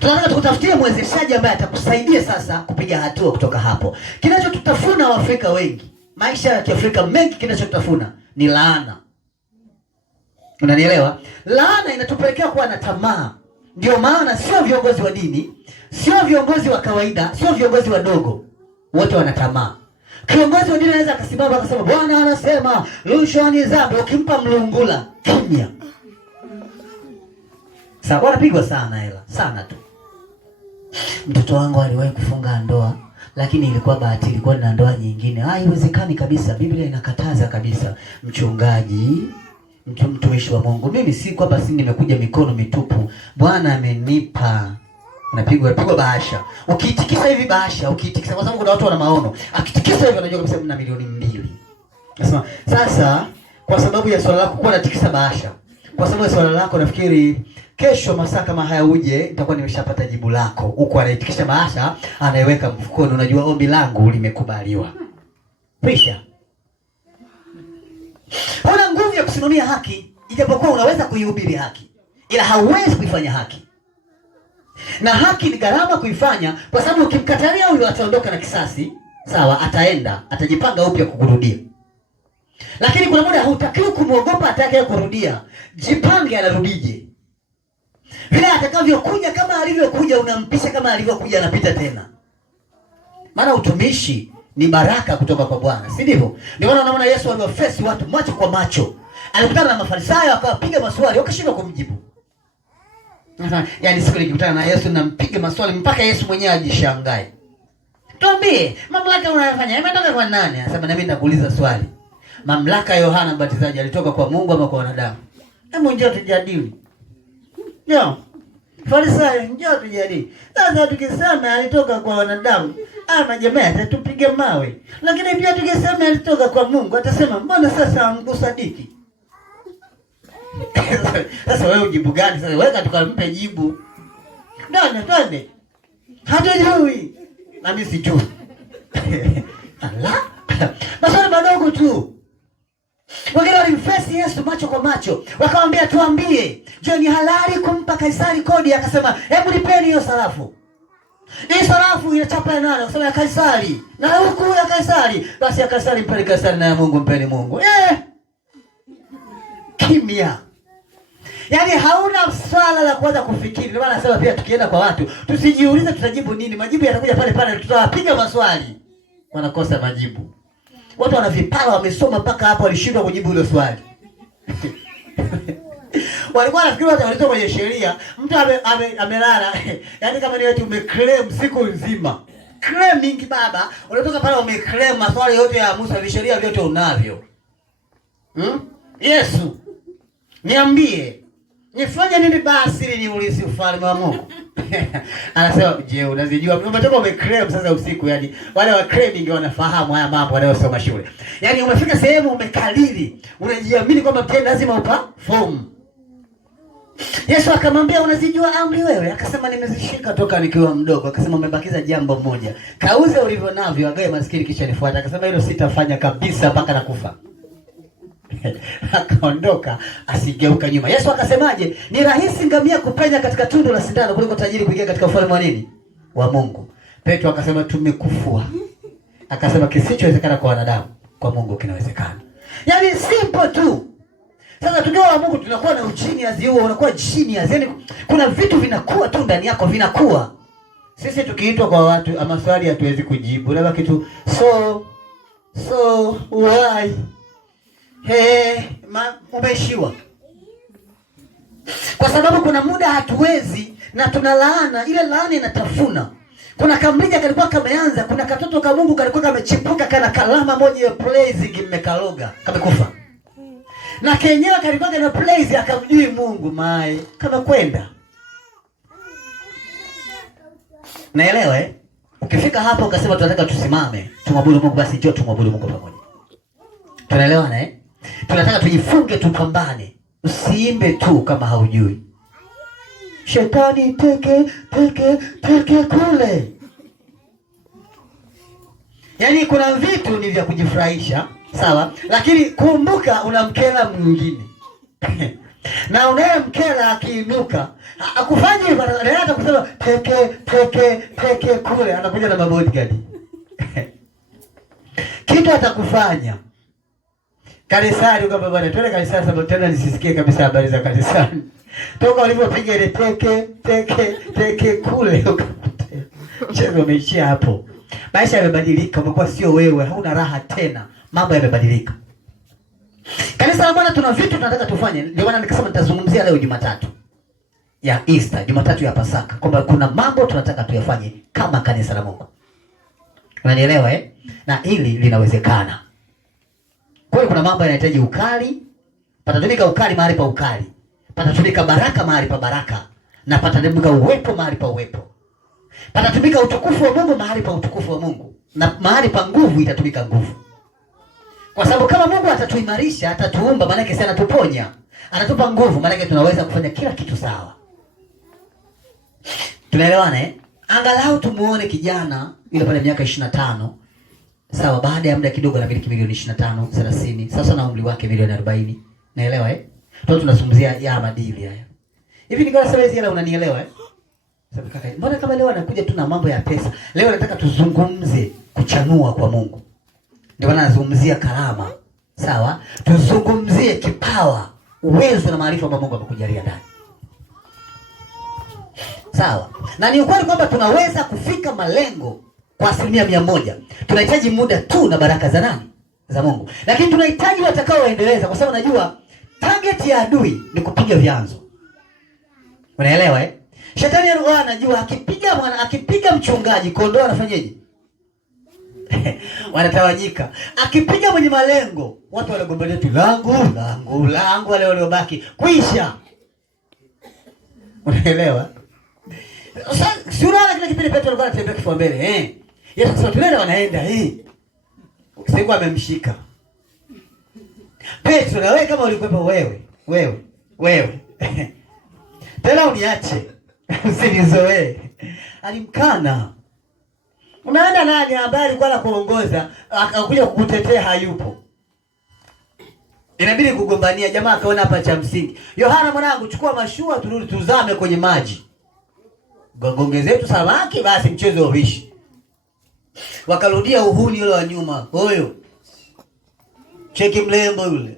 Tunataka tukutafutie mwezeshaji ambaye atakusaidia sasa kupiga hatua kutoka hapo. Kinachotutafuna Waafrika wengi, maisha ya Kiafrika mengi kinachotutafuna ni laana. Unanielewa? Laana inatupelekea kuwa na tamaa. Ndio maana sio viongozi wa dini, sio viongozi wa kawaida, sio viongozi wadogo, wote wana tamaa. Kiongozi wa dini anaweza akasimama akasema Bwana anasema rushwa ni dhambi, ukimpa mlungula kimya. Sasa wanapigwa sana hela, sana tu. Mtoto wangu aliwahi kufunga ndoa, lakini ilikuwa bahati, ilikuwa na ndoa nyingine. Haiwezekani kabisa, Biblia inakataza kabisa. Mchungaji, mtumishi wa Mungu, mimi si kwamba si nimekuja mikono mitupu. Bwana amenipa. Unapigwa bahasha. Ukiitikisa hivi bahasha, ukiitikisa kwa sababu kuna watu wana maono. Akitikisa hivi anajua kabisa mna milioni 2. Nasema sasa, kwa sababu ya swala lako kuwa natikisa bahasha, kwa sababu ya swala lako nafikiri kesho masaa kama haya uje nitakuwa nimeshapata jibu lako. Huko anaitikisha bahasha, anaiweka mfukoni, unajua ombi langu limekubaliwa. Pisha. Una nguvu ya kusimamia haki, ijapokuwa unaweza kuihubiri haki, ila hauwezi kuifanya haki. Na haki ni gharama kuifanya, kwa sababu ukimkatalia huyo ataondoka na kisasi, sawa, ataenda, atajipanga upya kukurudia. Lakini kuna muda hutakiwi kumuogopa atakaye kurudia. Jipange anarudije. Vile atakavyokuja, kama alivyokuja unampisha, kama alivyokuja anapita tena. Maana utumishi ni baraka kutoka kwa Bwana, si ndivyo? Ndio maana unaona Yesu aliwafesi watu macho kwa macho. Alikutana na Mafarisayo akawapiga maswali, wakashindwa kumjibu. Yaani siku nikikutana na Yesu nampiga maswali mpaka Yesu mwenyewe ajishangae. Tuambie, mamlaka unayofanya imetoka kwa nani? Anasema na mimi nakuuliza swali. Mamlaka ya Yohana Mbatizaji alitoka kwa Mungu ama kwa wanadamu? Hebu njoo tujadili. Njoo. Farisayo, njoo tujadili. Sasa tukisema alitoka kwa wanadamu, ama jamaa atatupige mawe. Lakini pia tukisema alitoka kwa Mungu, atasema mbona sasa hamkusadiki? Sasa wewe ujibu gani? Sasa wewe tukampe jibu. Twende. Hatujui. Na mimi sijui. Allah. Maswali madogo tu. Wengine walimfesi Yesu macho kwa macho. Wakamwambia tuambie, je, ni halali kumpa Kaisari kodi? Akasema, hebu nipeni hiyo sarafu. Hii sarafu ina chapa ya nani? Akasema ya Kaisari. Na huku ya Kaisari. Basi ya Kaisari mpeni Kaisari, na ya Mungu mpeni Mungu. Kimya. Yaani hauna swala la kuanza kufikiri. Ndio maana nasema pia tukienda kwa watu, tusijiulize tutajibu nini. Majibu yatakuja pale pale, tutawapiga maswali. Wanakosa majibu. Watu wana vipawa, wamesoma mpaka hapo walishindwa kujibu hilo swali. Walikuwa wanafikiri watu walitoka kwenye sheria, mtu amelala. Yaani kama ni watu umeclaim siku nzima. Claiming baba, unatoka pale umeclaim maswali yote ya Musa, ni sheria vyote unavyo. Yesu, niambie, nifanye nini basi ili niulisi ufalme wa Mungu? Anasema, je, unazijua? Umetoka umeclaim sasa usiku, yani wale wa claiming wanafahamu haya mambo wanayosoma shule. Yani umefika sehemu umekalili, unajiamini kwamba mtihani lazima uperform. Yesu akamwambia, unazijua amri wewe? Akasema, nimezishika toka nikiwa mdogo. Akasema, umebakiza jambo moja. Kauze ulivyo navyo, agae maskini, kisha nifuata. Akasema, hilo sitafanya kabisa mpaka nakufa. Akaondoka, asigeuka nyuma. Yesu akasemaje? Ni rahisi ngamia kupenya katika tundu la sindano kuliko tajiri kuingia katika ufalme wa nini? Wa Mungu. Petro akasema, tumekufua. Akasema, kisichowezekana kwa wanadamu, kwa Mungu kinawezekana. Yaani simple tu. Sasa tukiwa wa Mungu tunakuwa na genius huo, unakuwa genius. Yaani kuna vitu vinakuwa tu ndani yako, vinakuwa. Sisi tukiitwa kwa watu ama swali hatuwezi kujibu. Labda kitu so why? Umeishiwa. Kwa sababu kuna muda hatuwezi na tunalaana, ile laana inatafuna. Kuna kamlija kalikuwa kameanza, kuna katoto ka Mungu kalikuwa kamechipuka, kana kalama moja ya praise kimekaloga, kamekufa. Na kenyewe kalikuwa kana praise akamjui Mungu mai, kama kwenda. Naelewa Ukifika hapo ukasema tunataka tusimame, tumwabudu Mungu, basi njoo tumwabudu Mungu pamoja. Tunaelewana Tunataka tujifunge, tupambane. Usiimbe tu kama haujui. Shetani teke kule. Yaani kuna vitu ni vya kujifurahisha, sawa? Lakini kumbuka unamkela mwingine. Na unayemkela akiinuka, akufanyi hivyo, hata kusema teke kule, anakuja na bodyguard. Kitu atakufanya. Kanisani kwamba bwana twende kanisani sababu tena nisisikie kabisa habari za kanisani. Toka ulipopiga ile teke kule mchezo umeishia hapo. Maisha yamebadilika, umekuwa sio wewe, hauna raha tena. Mambo yamebadilika. Kanisa la Bwana tuna vitu tunataka tufanye. Ndio maana nikasema nitazungumzia leo Jumatatu ya Easter, Jumatatu ya Pasaka, kwamba kuna mambo tunataka tuyafanye kama kanisa la Mungu. Unanielewa Na hili linawezekana. Kwa hiyo kuna mambo yanahitaji ukali, patatumika ukali mahali pa ukali. Patatumika baraka mahali pa baraka, na patatumika uwepo mahali pa uwepo. Patatumika utukufu wa Mungu mahali pa utukufu wa Mungu, na mahali pa nguvu itatumika nguvu. Kwa sababu kama Mungu atatuimarisha, atatuumba, maana yake si anatuponya, anatupa nguvu, maana yake tunaweza kufanya kila kitu sawa. Tunaelewana eh? Angalau tumuone kijana yule pale miaka 25. Sawa, baada ya muda kidogo anamiliki milioni 25, 30. Sasa na umri wake milioni 40. Naelewa eh? Tunazungumzia ya madili haya. Hivi ningeweza sema hizi hela unanielewa eh? Sababu kaka, mbona kama leo anakuja tu na mambo ya pesa? Leo nataka tuzungumze kuchanua kwa Mungu. Ndio maana nazungumzia karama. Sawa? Tuzungumzie kipawa, uwezo na maarifa ambayo Mungu amekujalia ndani. Sawa? Na ni ukweli kwamba tunaweza kufika malengo kwa 100%. Tunahitaji muda tu na baraka za nani? Za Mungu. Lakini tunahitaji watakaoendeleza, kwa sababu najua target ya adui ni kupiga vyanzo. Unaelewa eh? Shetani anajua akipiga mchungaji kondoo anafanyaje? Wanatawanyika. Akipiga mwenye malengo, watu wanagombania tu langu wale waliobaki kuisha. Unaelewa? Sasa si unaona kile kipindi Petro alikuwa anatembea kifua mbele eh? Yesu sasa tunaenda wanaenda Siku amemshika. Petro, na wewe kama ulikuwepo wewe. Tena uniache. Usinizoee. Alimkana. Unaenda nani ambaye alikuwa anakuongoza akakuja kukutetea hayupo? Inabidi kugombania. Jamaa akaona hapa cha msingi. Yohana mwanangu, chukua mashua turudi tuzame kwenye maji. Gongonge zetu samaki basi mchezo uishi. Wakarudia uhuni yule wa nyuma. Huyo. Cheki mlembo yule.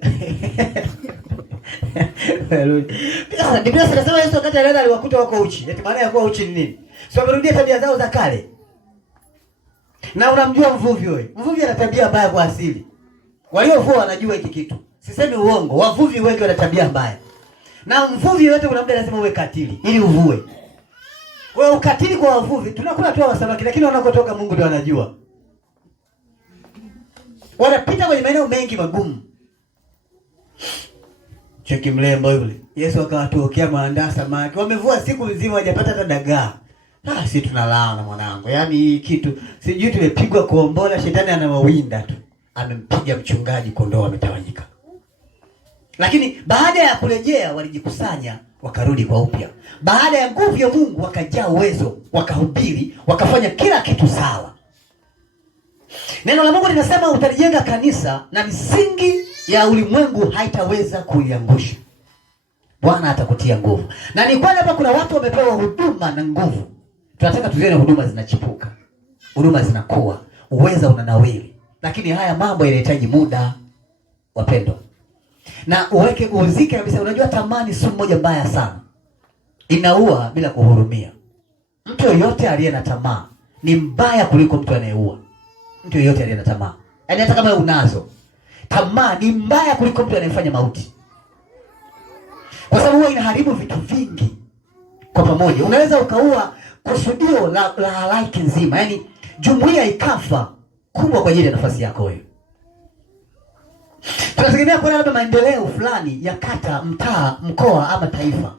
Sasa Biblia inasema Yesu wakati alienda aliwakuta wako uchi. Eti maana ya kuwa uchi ni nini? Sio wamerudia tabia zao za kale. Na unamjua mvuvi wewe. Mvuvi ana tabia mbaya kwa asili. Waliovua wanajua hiki kitu. Sisemi uongo. Wavuvi wengi wana tabia mbaya. Na mvuvi yote kuna muda lazima uwe katili ili uvue. Wewe ukatili kwa wavuvi, tunakula tu samaki lakini wanakotoka Mungu ndiye anajua. Wanapita kwenye maeneo mengi magumu. Cheki mlembo yule. Yesu akawatokea maandaa samaki. Wamevua siku nzima hajapata hata dagaa. Si tunalaana mwanangu. Yaani kitu sijui tumepigwa kombola, shetani anawawinda tu. Amempiga mchungaji, kondoo wametawanyika. Lakini baada ya kurejea walijikusanya, wakarudi kwa upya. Baada ya nguvu ya Mungu wakajaa uwezo, wakahubiri, wakafanya kila kitu sawa. Neno la Mungu linasema utalijenga kanisa na misingi ya ulimwengu haitaweza kuiangusha. Bwana atakutia nguvu. Na ni kwani hapa kuna watu wamepewa huduma na nguvu. Tunataka tuzione huduma zinachipuka. Huduma zinakuwa, uweza unanawiri. Lakini haya mambo yanahitaji muda, wapendwa. Na uzike kabisa. Unajua tamani sumu moja mbaya sana. Inaua bila kuhurumia. Mtu yoyote aliye na tamaa ni mbaya kuliko mtu anayeua. Mtu yoyote aliye na tamaa. Yaani hata kama unazo, tamaa ni mbaya kuliko mtu anayefanya mauti. Kwa sababu huwa inaharibu vitu vingi kwa pamoja. Unaweza ukaua kusudio la halaiki nzima. Yaani jumuiya ikafa kubwa kwa ajili ya nafasi yako wewe. Tunategemea kuona labda maendeleo fulani ya kata, mtaa, mkoa ama taifa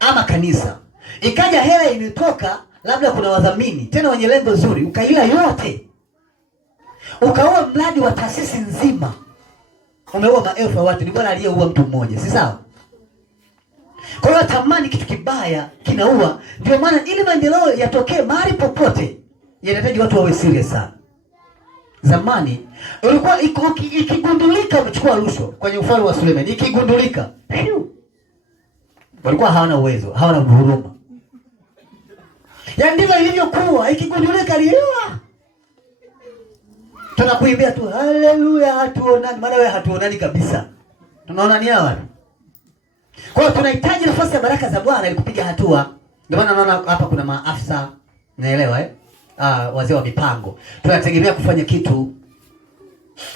ama kanisa. Ikaja hela imetoka, labda kuna wadhamini tena wenye lengo zuri, ukaila yote. Ukaua mradi wa taasisi nzima. Umeua maelfu ya watu, ni bora aliyeua mtu mmoja, si sawa? Kwa hiyo tamani kitu kibaya kinaua. Ndio maana ili maendeleo yatokee mahali popote yanahitaji watu wawe serious sana. Zamani ulikuwa ikigundulika umechukua rushwa kwenye ufalme wa Suleiman, ikigundulika walikuwa hawana uwezo, hawana huruma. Ya ndivyo ilivyokuwa, ikigundulika liwa. Tunakuimbia tu haleluya, hatuonani, maana wewe hatuonani kabisa. Tunaona ni hawa. Kwa hiyo tunahitaji nafasi ya baraka za Bwana ili kupiga hatua. Ndio maana naona hapa kuna maafisa, naelewa wazee wa mipango. Tunategemea kufanya kitu.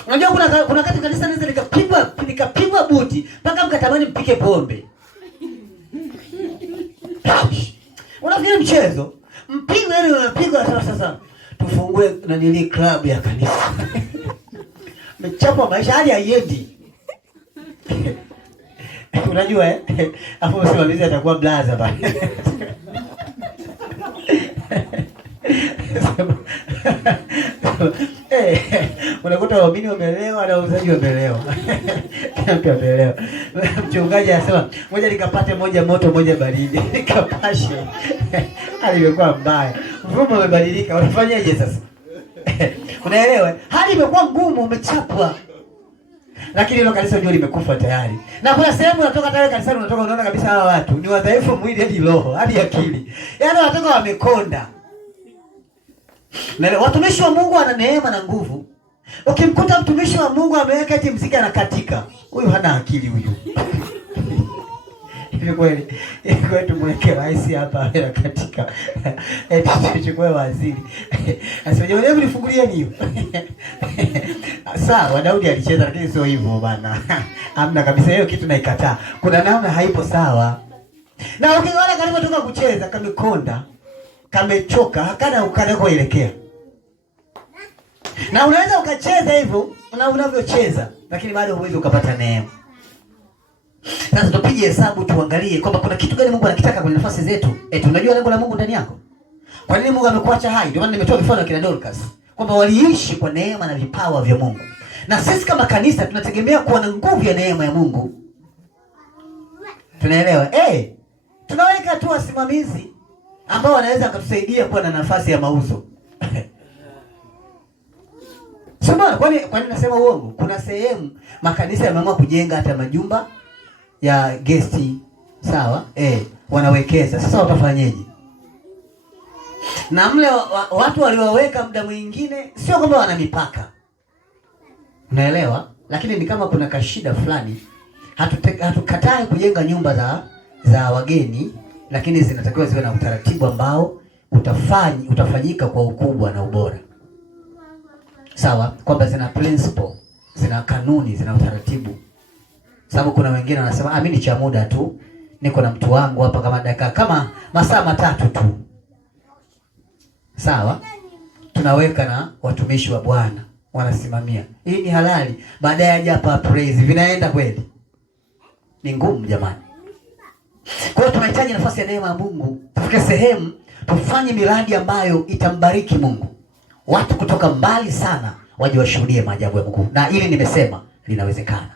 Unajua kuna kati kanisa naweza nikapigwa buti mpaka mkatamani mpike pombe. Unafikiri mchezo? Mpigwe ile unapigwa sasa. Tufungue na nili club ya kanisa. Mechapa maisha hadi haiendi. Unajua hapo msimamizi atakuwa blaza bana. Unakuta waamini wameelewa na wauzaji wameelewa. Kila mtu ameelewa. Mchungaji anasema, "Ngoja nikapate moja moto moja baridi." Nikapashe. Hali imekuwa mbaya. Mfumo umebadilika. Unafanyaje sasa? Unaelewa? Hali imekuwa ngumu, umechapwa. Lakini hilo kanisa unajua limekufa tayari. Na kuna sehemu unatoka tayari kanisani unatoka unaona kabisa hawa watu ni wadhaifu mwili hadi roho, hadi akili. Yaani wanatoka wamekonda. Na watumishi wa Mungu wana neema na nguvu. Ukimkuta mtumishi wa Mungu ameweka eti mziki anakatika, huyu hana akili huyu. Ni kweli. Iko tumweke rais hapa anakatika. Eti tuchukue waziri. Asije wewe ulifungulia hiyo. Sawa, Daudi alicheza lakini sio hivyo bana. Hamna kabisa hiyo kitu naikataa. Kuna namna haipo sawa. Na ukiona karibu toka kucheza kamekonda, kamechoka, hakana ukanakoelekea. Na unaweza ukacheza hivyo na unavyocheza lakini bado huwezi ukapata neema. Sasa tupige hesabu tuangalie kwamba kuna kitu gani Mungu anakitaka kwenye nafasi zetu. Unajua lengo la Mungu ndani yako? Kwa nini Mungu amekuacha hai? Ndio maana nimetoa mfano kina Dorcas kwamba waliishi kwa neema na vipawa vya Mungu. Na sisi kama kanisa tunategemea kuwa na nguvu ya neema ya Mungu. Tunaelewa? Tunaweka tu wasimamizi ambao wanaweza kutusaidia kuwa na nafasi ya mauzo. Sema kwani nasema uongo? Kuna sehemu makanisa yameamua kujenga hata majumba ya guesti, sawa? Wanawekeza. Sasa watafanyaje? Na mle watu walioweka muda mwingine sio kwamba wana mipaka. Unaelewa? Lakini ni kama kuna kashida fulani. Hatukatai kujenga nyumba za wageni, lakini zinatakiwa ziwe na utaratibu ambao utafanyika kwa ukubwa na ubora. Sawa? Kwamba zina principle, zina kanuni, zina utaratibu. Sababu kuna wengine wanasema mimi ni cha muda tu, niko na mtu wangu hapa kama dakika kama masaa matatu tu. Sawa? Tunaweka na watumishi wa Bwana wanasimamia. Hii ni halali. Baadaye aje hapa praise. Vinaenda kweli? Ni ngumu jamani. Kwa hiyo tunahitaji nafasi ya neema ya Mungu. Tufike sehemu tufanye miradi ambayo itambariki Mungu. Watu kutoka mbali sana waje washuhudie maajabu ya Mungu. Na ili nimesema linawezekana.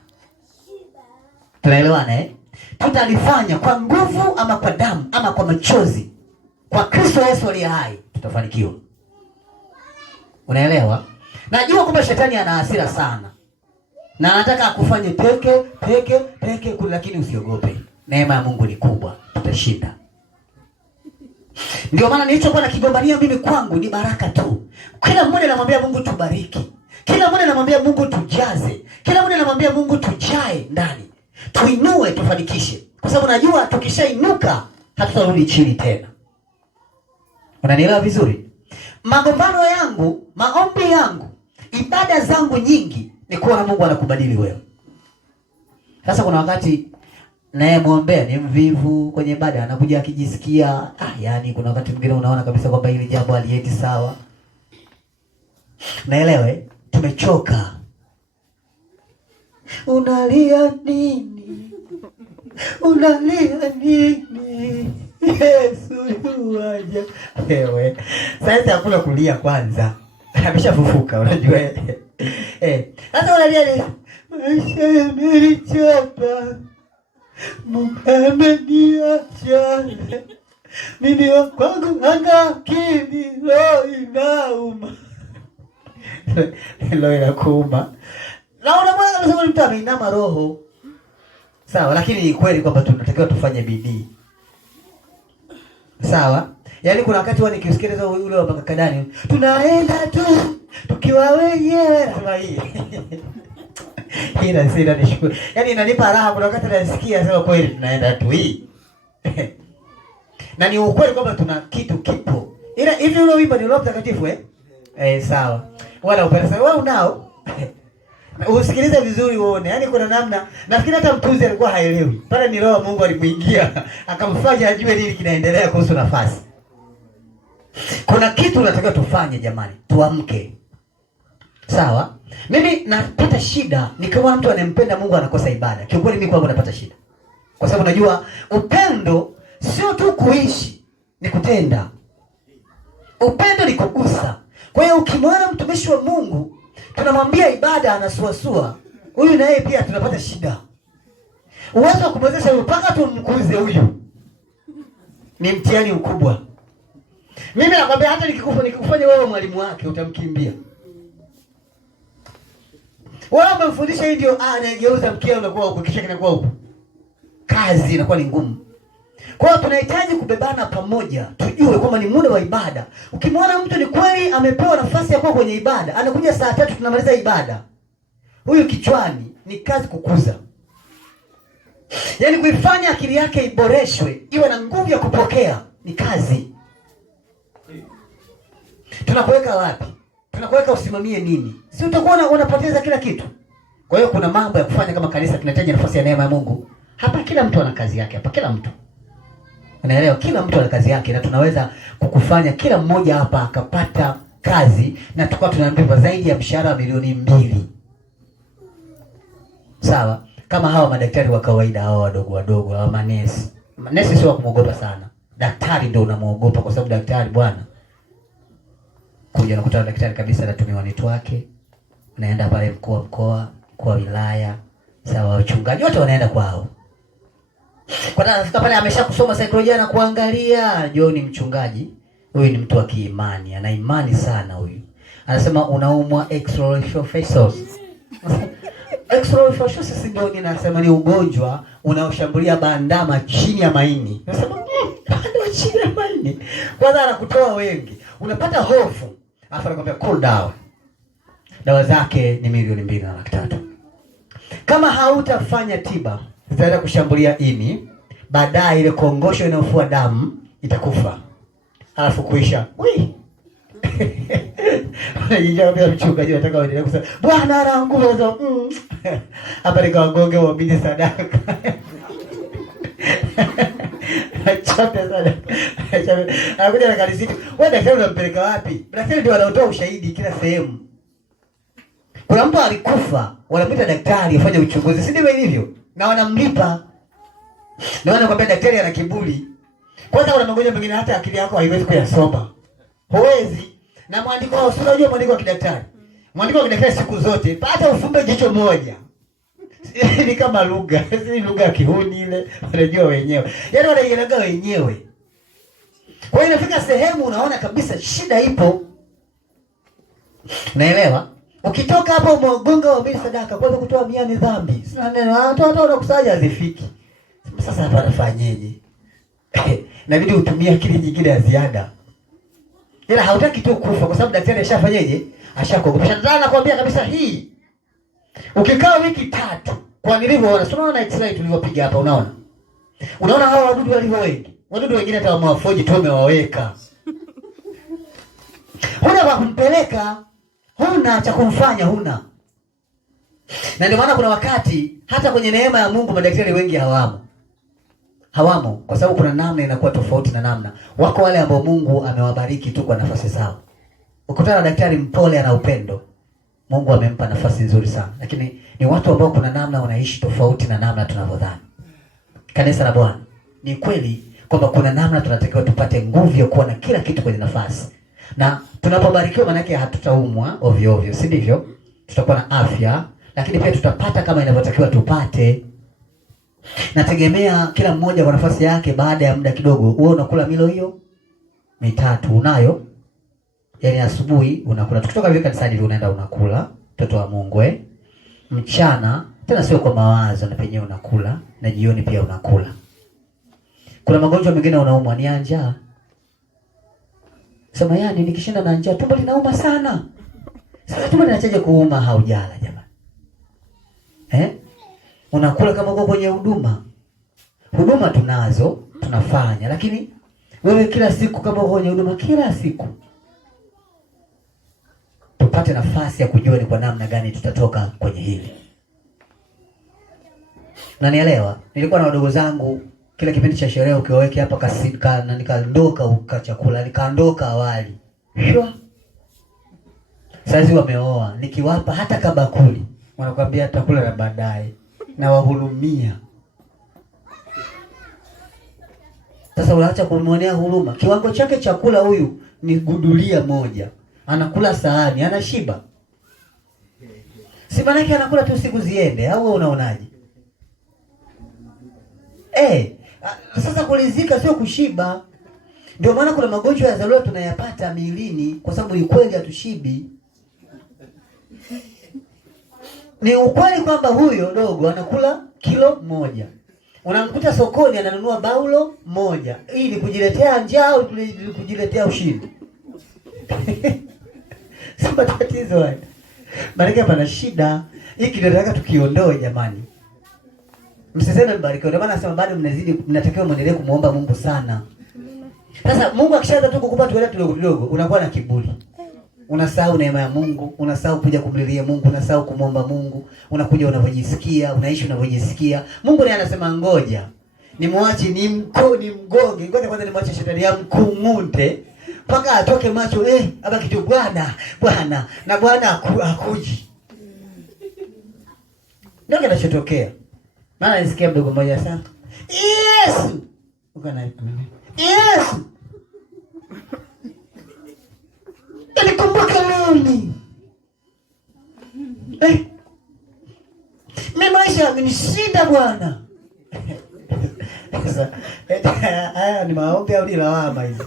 Tunaelewana Tutalifanya kwa nguvu ama kwa damu ama kwa machozi. Kwa Kristo Yesu aliye hai tutafanikiwa. Unaelewa? Najua kwamba shetani ana hasira sana. Na anataka akufanye peke lakini usiogope. Neema ya Mungu ni kubwa, tutashinda. Ndio maana nilichokuwa nakigombania mimi kwangu ni baraka tu. Kila mmoja anamwambia Mungu tubariki. Kila mmoja anamwambia Mungu tujaze. Kila mmoja anamwambia Mungu tujae ndani. Tuinue, tufanikishe. Kwa sababu najua tukishainuka hatutarudi chini tena. Unanielewa vizuri? Magombano yangu, maombi yangu, ibada zangu nyingi ni kuona Mungu anakubadili wewe. Sasa kuna wakati naye muombea ni mvivu kwenye ibada, anakuja akijisikia yani kuna wakati mwingine unaona kabisa kwamba hili jambo haliendi sawa. Naelewe, tumechoka. Unalia nini? Unalia nini? Yesu yuaja. Wewe. Sasa hakuna kulia kwanza. Ameshafufuka unajua. Sasa unalia nini? Maisha yamenichapa. Mungu ameniacha. Mimi kwangu hana akili, roho inauma. Roho inakuuma. Na unamwona kama mtu ameinama roho. Sawa, lakini ni kweli kwamba tunatakiwa tufanye bidii. Sawa? Yaani kuna wakati wao nikisikiliza yule wa Makakadani, tunaenda tu tukiwa wenyewe kama hii. Hii nasira nishukuru. Yaani inanipa raha kuna wakati nasikia sema kweli tunaenda tu hii. Na ni ukweli kwamba tuna kitu kipo. Ila hivi ule wimbo ni Roho Mtakatifu sawa. Wala upenda wewe unao. Usikilize vizuri uone. Yaani kuna namna nafikiri hata mtuzi alikuwa haelewi. Pale ni Roho Mungu alimuingia akamfanya ajue nini kinaendelea kuhusu nafasi. Kuna kitu tunatakiwa tufanye jamani. Tuamke. Sawa? Mimi napata shida nikiona mtu anempenda Mungu anakosa ibada. Kiukweli mimi kwangu napata shida. Kwa sababu najua upendo sio tu kuishi, ni kutenda. Upendo ni kugusa. Kwa hiyo ukimwona mtumishi wa Mungu tunamwambia ibada anasuasua, huyu na yeye pia tunapata shida. Uwezo wa kumwezesha mpaka tumkuze huyu ni mtihani mkubwa. Mimi nakwambia hata nikikufanya wewe mwalimu wake utamkimbia. Wewe umemfundisha hii ndio anageuza mkia unakuwa huko kisha kinakuwa huko. Kazi inakuwa ni ngumu. Kwa hiyo tunahitaji kubebana pamoja, tujue kwamba ni muda wa ibada. Ukimwona mtu ni kweli amepewa nafasi ya kuwa kwenye ibada, anakuja saa 3 tunamaliza ibada. Huyu kichwani ni kazi kukuza. Yaani kuifanya akili yake iboreshwe, iwe na nguvu ya kupokea ni kazi. Tunakuweka wapi? Tunakuweka usimamie nini? Si utakuwa unapoteza kila kitu. Kwa hiyo kuna mambo ya kufanya kama kanisa, tunahitaji nafasi ya neema ya Mungu. Hapa kila mtu ana kazi yake, hapa kila mtu. Unaelewa, kila mtu ana kazi yake na tunaweza kukufanya kila mmoja hapa akapata kazi na tukao tunaambiwa zaidi ya mshahara wa milioni 2. Sawa? Kama hawa madaktari wa kawaida, hawa wadogo, hawa manesi. Manesi sio kumuogopa sana. Daktari ndio unamuogopa kwa sababu daktari bwana. Kuja nakutana daktari kabisa anatumia wanitu wake. Unaenda pale mkuu wa mkoa, mkuu wa wilaya, sawa, wachungaji wote wanaenda kwao. Kwa nini anafika pale ameshakusoma saikolojia na kuangalia, John ni mchungaji. Huyu ni mtu wa kiimani, ana imani sana huyu. Anasema unaumwa extraorifaciosus. Extraorifaciosus ndio ninasema ni ugonjwa unaoshambulia bandama chini ya maini. Anasema bandama chini ya maini. Kwanza anakutoa wengi. Unapata hofu. Alafu anakuambia cool down. Dawa zake ni milioni 2.3. Kama hautafanya tiba, zitaenda kushambulia ini, baadaye ile kongosho inayofua damu itakufa. Alafu kuisha. Ui. Unajijambia mchungaji anataka waendelee kusema, Bwana ana nguvu hizo. Hapa ni kawagonge wabidi sadaka. Chote sana. Anakuja na kalisiti. Wewe daktari unampeleka wapi? Daktari ndio anatoa ushahidi kila sehemu. Kuna mtu alikufa, wanamwita daktari afanye uchunguzi, si ndivyo ilivyo? Na wanamlipa. Ndio wanakuambia daktari ana kiburi. Kwanza kuna magonjwa mengine hata akili yako haiwezi kuyasoma. Huwezi. Na mwandiko wao, si unajua mwandiko wa kidaktari. Mwandiko wa kidaktari siku zote, hata ufumbe jicho moja. Ni kama lugha, si lugha ya kihuni ile, wanajua wenyewe. Yaani wanaielewa wenyewe. Kwa hiyo inafika sehemu unaona kabisa shida ipo. Naelewa? Ukitoka hapo mgonga wa mbili sadaka, kwanza kutoa 100 ni dhambi. Sina neno, hata unakusaja hazifiki. Sasa hapa nafanyeje? Inabidi utumie akili nyingine ya ziada. Ila hautaki tu kufa kwa sababu daktari ashafanyeje? Ashakuogopesha. Ndio nakwambia kabisa hii. Ukikaa wiki 3, kwa nilivyoona, sio unaona X-ray tulivyopiga hapa unaona? Unaona hawa wadudu walivyo wengi. Wadudu wengine hata wamewafoji tu wamewaweka. Huna wa kumpeleka, huna cha kumfanya, huna. Na ndio maana kuna wakati hata kwenye neema ya Mungu madaktari wengi hawamo kwa sababu kuna namna inakuwa tofauti na namna. Wako wale ambao Mungu amewabariki tu kwa nafasi zao. Ukutana na daktari mpole ana upendo, Mungu amempa nafasi nzuri sana. Lakini ni watu ambao kuna namna wanaishi tofauti na namna tunavyodhani. Kanisa la Bwana, ni kweli kwamba kuna namna tunatakiwa tupate nguvu ya kuwa na kila kitu kwenye nafasi. Na tunapobarikiwa maana yake hatutaumwa ovyo ovyo, si ndivyo? Tutakuwa na afya, lakini pia tutapata kama inavyotakiwa tupate. Nategemea kila mmoja kwa nafasi yake. Baada ya muda kidogo, wewe unakula milo hiyo 3 unayo. Yaani asubuhi unakula, tukitoka vile kanisani unaenda unakula, mtoto wa Mungu mchana tena sio kwa mawazo na penyewe unakula, na jioni pia unakula. Kuna magonjwa mengine unaumwa ni njaa. Sema yani nikishinda na njaa tumbo linauma sana. Sasa tumbo linachaje kuuma haujala jamani? Unakula kama uko kwenye huduma. Huduma tunazo, tunafanya, lakini wewe kila siku kama uko kwenye huduma kila siku. Tupate nafasi ya kujua ni kwa namna gani tutatoka kwenye hili. Na nielewa, nilikuwa na wadogo zangu kila kipindi cha sherehe ukiwaweke hapa kasika na nikaondoka ukachakula, nikaondoka awali. Shwa. Sasa wameoa, nikiwapa hata kabakuli, wanakuambia tutakula na baadaye. Na wahurumia. Sasa unaacha kumwonea huruma. Kiwango chake chakula huyu ni gudulia moja. Anakula sahani, anashiba. Si maana yake anakula tu siku ziende, au unaonaje? Sasa kulizika sio kushiba. Ndio maana kuna magonjwa ya dharura tunayapata miilini kwa sababu ni kweli hatushibi. Ni ukweli kwamba huyo dogo anakula kilo 1. Unamkuta sokoni ananunua baulo 1 ili kujiletea njaa au kujiletea ushindi. Sasa tatizo haya. Maana pana shida. Hiki ndio nataka tukiondoe jamani. Msiseme mbarikiwe. Ndio maana nasema bado mnatakiwa muendelee kumuomba Mungu sana. Sasa Mungu akishaanza tu kukupa tuela kidogo kidogo, unakuwa na kiburi. Unasahau neema ya Mungu, unasahau kuja kumlilia Mungu, unasahau kumwomba Mungu, unakuja unavyojisikia, unaishi unavyojisikia. Mungu naye anasema ngoja. Nimwache nimgoge. Ngoja kwanza nimwache shetani amkung'ute mpaka atoke macho hapa kitu Bwana na Bwana akuji. Ndio kinachotokea. Maana nisikia mdogo mmoja sana. Yesu. Yesu. Nikumbuka leo. Mimi maisha yamenishinda Bwana. Sasa haya ni maombi au ni lawama hizi?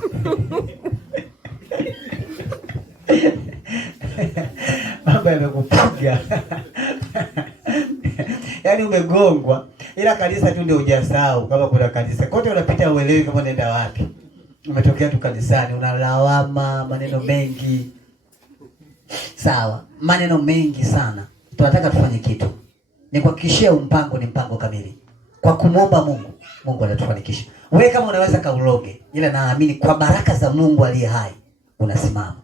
Mambo yamekupiga. Yaani umegongwa. Ila kanisa tu ndio hujasahau kama kuna kanisa. Kote unapita uelewi kama unaenda wapi. Umetokea tu kanisani, unalawama maneno mengi. Sawa, maneno mengi sana. Tunataka tufanye kitu. Nikuhakikishia mpango ni mpango kamili. Kwa kumwomba Mungu, Mungu atatufanikisha. Wewe kama unaweza kauloge, ila naamini kwa baraka za Mungu aliye hai unasimama.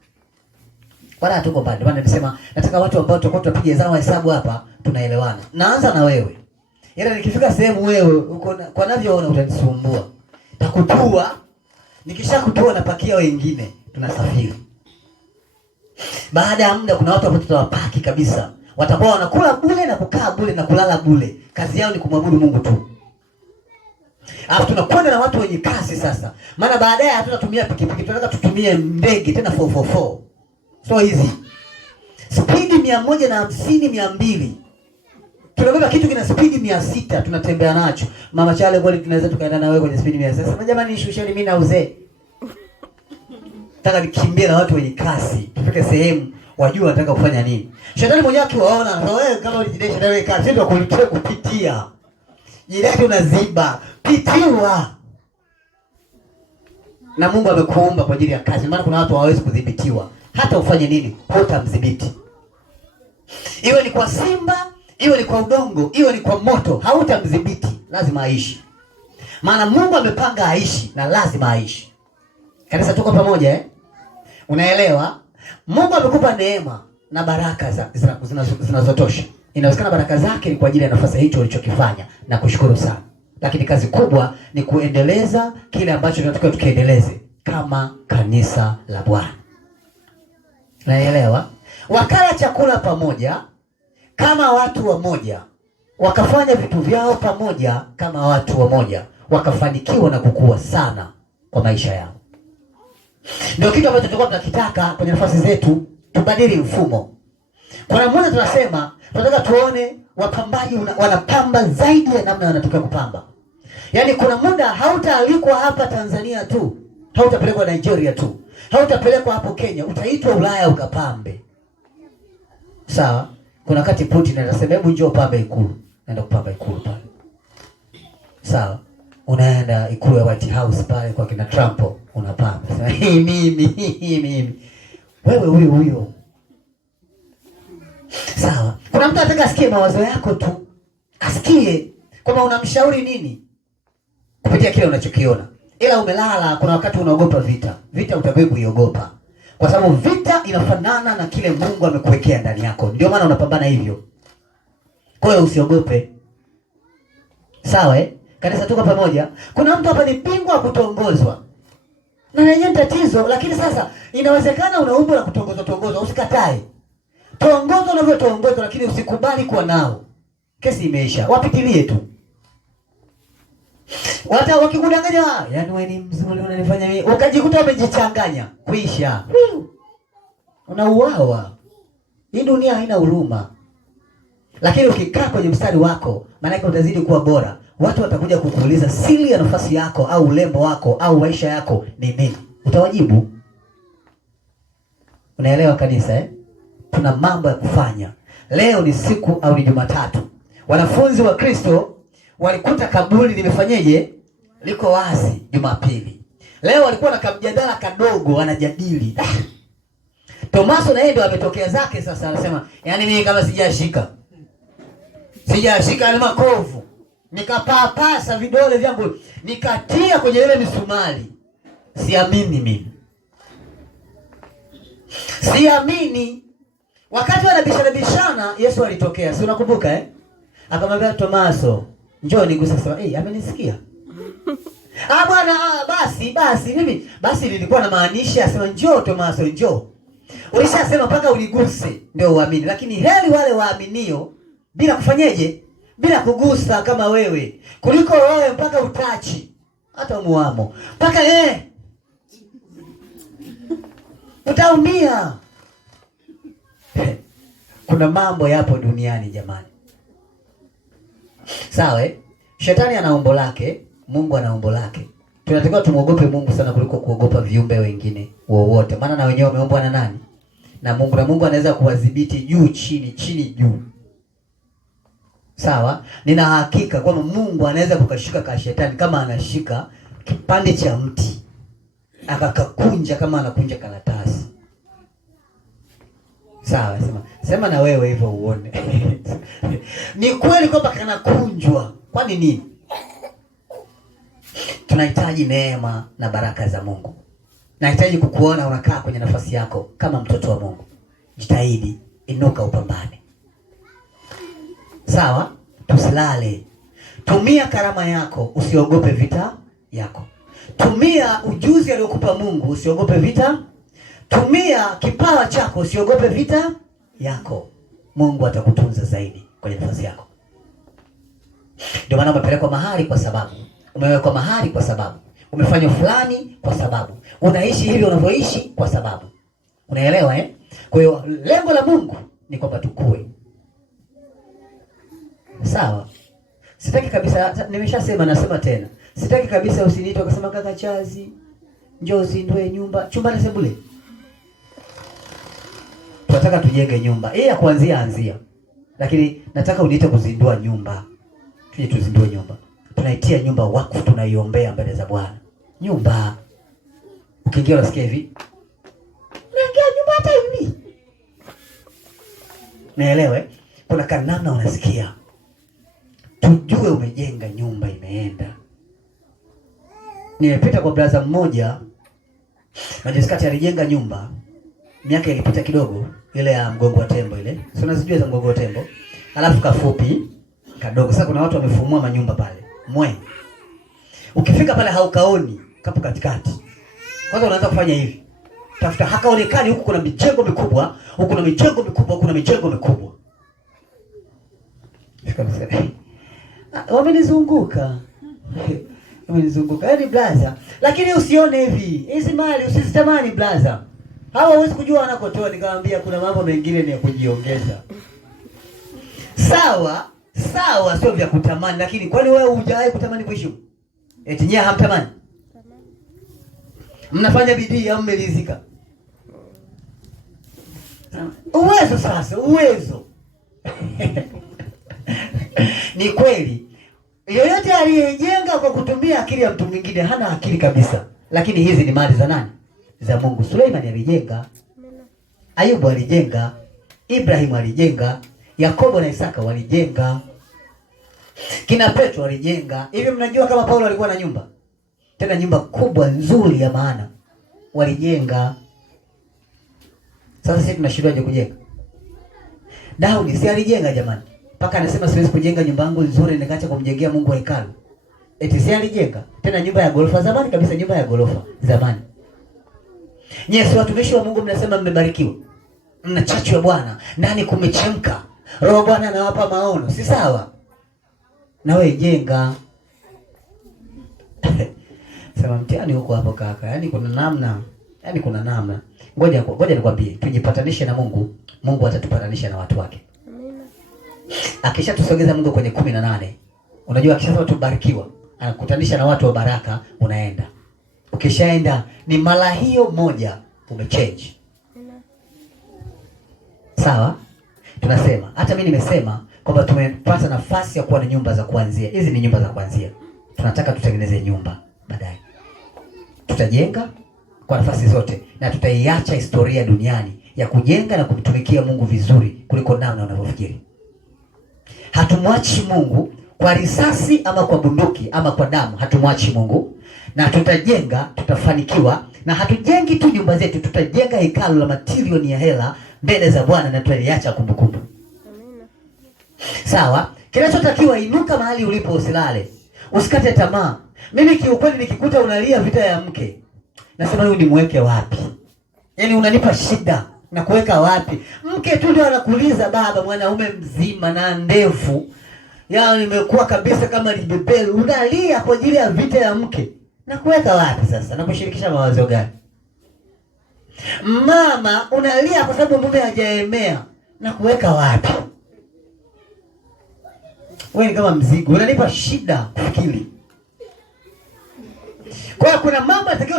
Wala hatuko mbali. Maana nimesema nataka watu ambao tutakuwa tunapiga hesabu hapa tunaelewana. Naanza na wewe. Ila nikifika sehemu wewe uko kwa navyoona utanisumbua. Takutua. Nikishakutua napakia wengine, tunasafiri. Baada ya muda kuna watu ambao tutawapaki kabisa. Watakuwa wanakula bure na kukaa bure na kulala bure. Kazi yao ni kumwabudu Mungu tu. Alafu tunakwenda na watu wenye kasi sasa. Maana baadaye hatutatumia pikipiki, tunataka tutumie ndege tena 444. So hizi. Speed 150 200. Tunabeba kitu kina speed 600 tunatembea nacho. Mama Chale kweli tunaweza tukaenda na wewe kwenye speed 600. Sasa jamani nishusheni mimi na uzee. Nataka nikimbie na watu wenye kasi. Tufike sehemu wajua nataka kufanya nini. Shetani mwenyewe akiwaona, wewe kama ulijidesha na wewe kasi ndio kulitia kupitia. Jilete unaziba, pitiwa. Na Mungu amekuumba kwa ajili ya kazi. Maana kuna watu hawawezi kudhibitiwa. Hata ufanye nini, hutamdhibiti. Iwe ni kwa simba, iwe ni kwa udongo, iwe ni kwa moto, hautamdhibiti. Lazima aishi. Maana Mungu amepanga aishi na lazima aishi. Kanisa tuko pamoja Unaelewa? Mungu amekupa neema na baraka zinazotosha. Inawezekana baraka zake ni kwa ajili ya nafasi hicho ulichokifanya na kushukuru sana. Lakini kazi kubwa ni kuendeleza kile ambacho tunataka tukiendeleze kama kanisa la Bwana. Naelewa? Wakala chakula pamoja kama watu wamoja. Wakafanya vitu vyao pamoja kama watu wamoja. Wakafanikiwa na kukua sana kwa maisha yao. Ndio kitu ambacho tulikuwa tunakitaka kwenye nafasi zetu, tubadili mfumo. Kuna mmoja tunasema, tunataka tuone wapambaji wanapamba zaidi ya namna wanatokea kupamba. Yaani kuna muda hautaalikwa hapa Tanzania tu, hautapelekwa Nigeria tu, hautapelekwa hapo Kenya, utaitwa Ulaya ukapambe. Sawa? Kuna wakati Putin anasema hebu njoo pambe Ikulu. Naenda kupamba Ikulu pale. Sawa? Unaenda Ikulu ya White House pale kwa kina Trump, unapamba. Sasa mimi. Wewe huyo. Sawa. Kuna mtu anataka asikie mawazo yako tu. Asikie kama unamshauri nini kupitia kile unachokiona. Ila umelala, kuna wakati unaogopa vita. Vita utakwenda kuiogopa. Kwa sababu vita inafanana na kile Mungu amekuwekea ndani yako. Ndio maana unapambana hivyo. Kwa hiyo usiogope. Sawa Kanisa tuko pamoja. Kuna mtu hapa ni bingwa kutongozwa. Na yenyewe tatizo, lakini sasa inawezekana una umbo la kutongozwa, usikatae. Tuongozo unavyotuongoza lakini usikubali kuwa nao. Kesi imeisha. Wapitilie tu. Wata wakikudanganya, yaani wewe ni mzuri unanifanya mimi. Ukajikuta umejichanganya. Kuisha. Unauawa. Hii dunia haina huruma. Lakini ukikaa kwenye mstari wako, maana yake utazidi kuwa bora. Watu watakuja kukuuliza siri ya nafasi yako au urembo wako au maisha yako ni nini? Utawajibu. Unaelewa kanisa eh? Tuna mambo ya kufanya. Leo ni siku au ni Jumatatu. Wanafunzi wa Kristo walikuta kaburi limefanyeje? Liko wazi Jumapili. Leo walikuwa na kamjadala kadogo wanajadili. Tomaso na yeye ndio ametokea zake sasa, anasema, yaani mimi kama sijashika ile makovu, nikapapasa vidole vyangu, nikatia kwenye ile misumari, siamini mimi. Siamini. Wakati wanabishana Yesu alitokea. Si unakumbuka eh? Akamwambia Tomaso, njoo niguse. Sasa amenisikia. Bwana, basi mimi nilikuwa na maanisha asema njoo Tomaso, njoo. Ulishasema mpaka uliguse ndio uamini. Lakini heri wale waaminio bila kufanyeje? Bila kugusa kama wewe. Kuliko wewe mpaka utachi. Hata muamo. Mpaka utaumia. Kuna mambo yapo duniani jamani. Sawa eh? Shetani ana umbo lake, Mungu ana umbo lake. Tunatakiwa tumuogope Mungu sana kuliko kuogopa viumbe wengine wowote. Maana na wenyewe wameumbwa na nani? Na Mungu. Na Mungu anaweza kuwadhibiti juu chini, chini juu. Sawa? Nina hakika kwamba Mungu anaweza kukashika ka shetani kama anashika kipande cha mti. Akakakunja kama anakunja karatasi. Sawa, sema na wewe hivyo uone. Ni kweli kwamba kanakunjwa. Kwani nini? Tunahitaji neema na baraka za Mungu. Nahitaji kukuona unakaa kwenye nafasi yako kama mtoto wa Mungu. Jitahidi, inuka upambane. Sawa? Tusilale. Tumia karama yako, usiogope vita yako. Tumia ujuzi aliokupa Mungu, usiogope vita. Tumia kipawa chako, usiogope vita yako. Mungu atakutunza zaidi kwenye nafasi yako. Ndio maana umepelekwa mahali kwa sababu. Umewekwa mahali kwa sababu. Umefanywa fulani kwa sababu. Unaishi hivi unavyoishi kwa sababu. Unaelewa eh? Kwa hiyo lengo la Mungu ni kwamba tukue. Sawa? Sitaki kabisa, nimeshasema nasema tena. Sitaki kabisa usiniite ukasema kaka Chazi, njoo uzindue nyumba, chumba na sebule. Tunataka tujenge nyumba. Ya kuanzia anzia. Lakini nataka uniite kuzindua nyumba. Tuje tuzindue nyumba. Tunaitia nyumba wakfu, tunaiombea mbele za Bwana. Nyumba. Ukiingia unasikia hivi. Naingia nyumba hata hivi. Naelewe, kuna kanamna unasikia. Tujue umejenga nyumba imeenda. Nimepita kwa brother mmoja, Majiskati alijenga nyumba. Miaka ilipita kidogo, ile ya Mgongo wa Tembo ile. Si unazijua za Mgongo wa Tembo? Alafu kafupi, kadogo. Sasa kuna watu wamefumua manyumba pale. Ukifika pale haukaoni, kapo katikati. Kwanza unaanza kufanya hivi. Tafuta hakaonekani, huku kuna mijengo mikubwa, huku kuna mijengo mikubwa, huku kuna mijengo mikubwa. Wamenizunguka. Yaani blaza. Lakini usione hivi. Hizi mali usizitamani blaza. Hawa huwezi kujua wanakotoa. Nikamwambia kuna mambo mengine ni ya kujiongeza. Sawa sio vya kutamani, lakini kwani wewe hujawahi kutamani kuishi? Eti nyie hamtamani? Mnafanya bidii au mmelizika? Uwezo. Ni kweli. Yoyote aliyejenga kwa kutumia akili ya mtu mwingine hana akili kabisa. Lakini hizi ni mali za nani? Za Mungu. Suleiman alijenga. Ayubu alijenga. Ibrahim alijenga. Yakobo na Isaka walijenga. Kina Petro walijenga. Hivi mnajua kama Paulo alikuwa na nyumba? Tena nyumba kubwa nzuri ya maana. Walijenga. Sasa sisi tunashindwaje kujenga? Daudi si alijenga jamani? Paka anasema siwezi kujenga nyumba yangu nzuri nikaacha kumjengea Mungu hekalu. Eti si alijenga? Tena nyumba ya gorofa zamani kabisa, nyumba ya gorofa zamani. Nyesi watumishi wa Mungu mnasema mmebarikiwa. Mnachachu Bwana, ndani kumechemka. Roho Bwana anawapa maono, si sawa? Na wewe jenga. Sema mtihani huko hapo kaka. Yaani kuna namna. Ngoja nikwambie, tujipatanishe na Mungu, Mungu atatupatanisha na watu wake. Akishatusogeza Mungu kwenye 18, unajua akishasema tubarikiwa, anakutanisha na watu wa baraka, unaenda. Ukishaenda ni mara hiyo moja umechange. Sawa? Tunasema, hata mimi nimesema kwamba tumepata nafasi ya kuwa na nyumba za kuanzia. Hizi ni nyumba za kuanzia. Tunataka tutengeneze nyumba baadaye. Tutajenga kwa nafasi zote na tutaiacha historia duniani ya kujenga na kumtumikia Mungu vizuri kuliko namna unavyofikiri. Hatumwachi Mungu kwa risasi ama kwa bunduki ama kwa damu. Hatumwachi Mungu, na tutajenga, tutafanikiwa, na hatujengi tu nyumba zetu, tutajenga hekalu la matilioni ya hela mbele za Bwana na tutaiacha kumbukumbu. Sawa? Kinachotakiwa, inuka mahali ulipo, usilale. Usikate tamaa. Mimi kiukweli nikikuta unalia vita ya mke, nasema huyu nimweke wapi? Yaani unanipa shida na kuweka wapi? Mke tu ndio anakuuliza, baba, mwanaume mzima na ndefu. Yaani nimekuwa kabisa kama libebelu. Unalia kwa ajili ya vita ya mke. Na kuweka wapi sasa? Na kushirikisha mawazo gani? Mama, unalia kwa sababu mume hajaemea. Na kuweka wapi? Wewe ni kama mzigo. Unanipa shida kufikiri. Kwa kuna mambo yatakao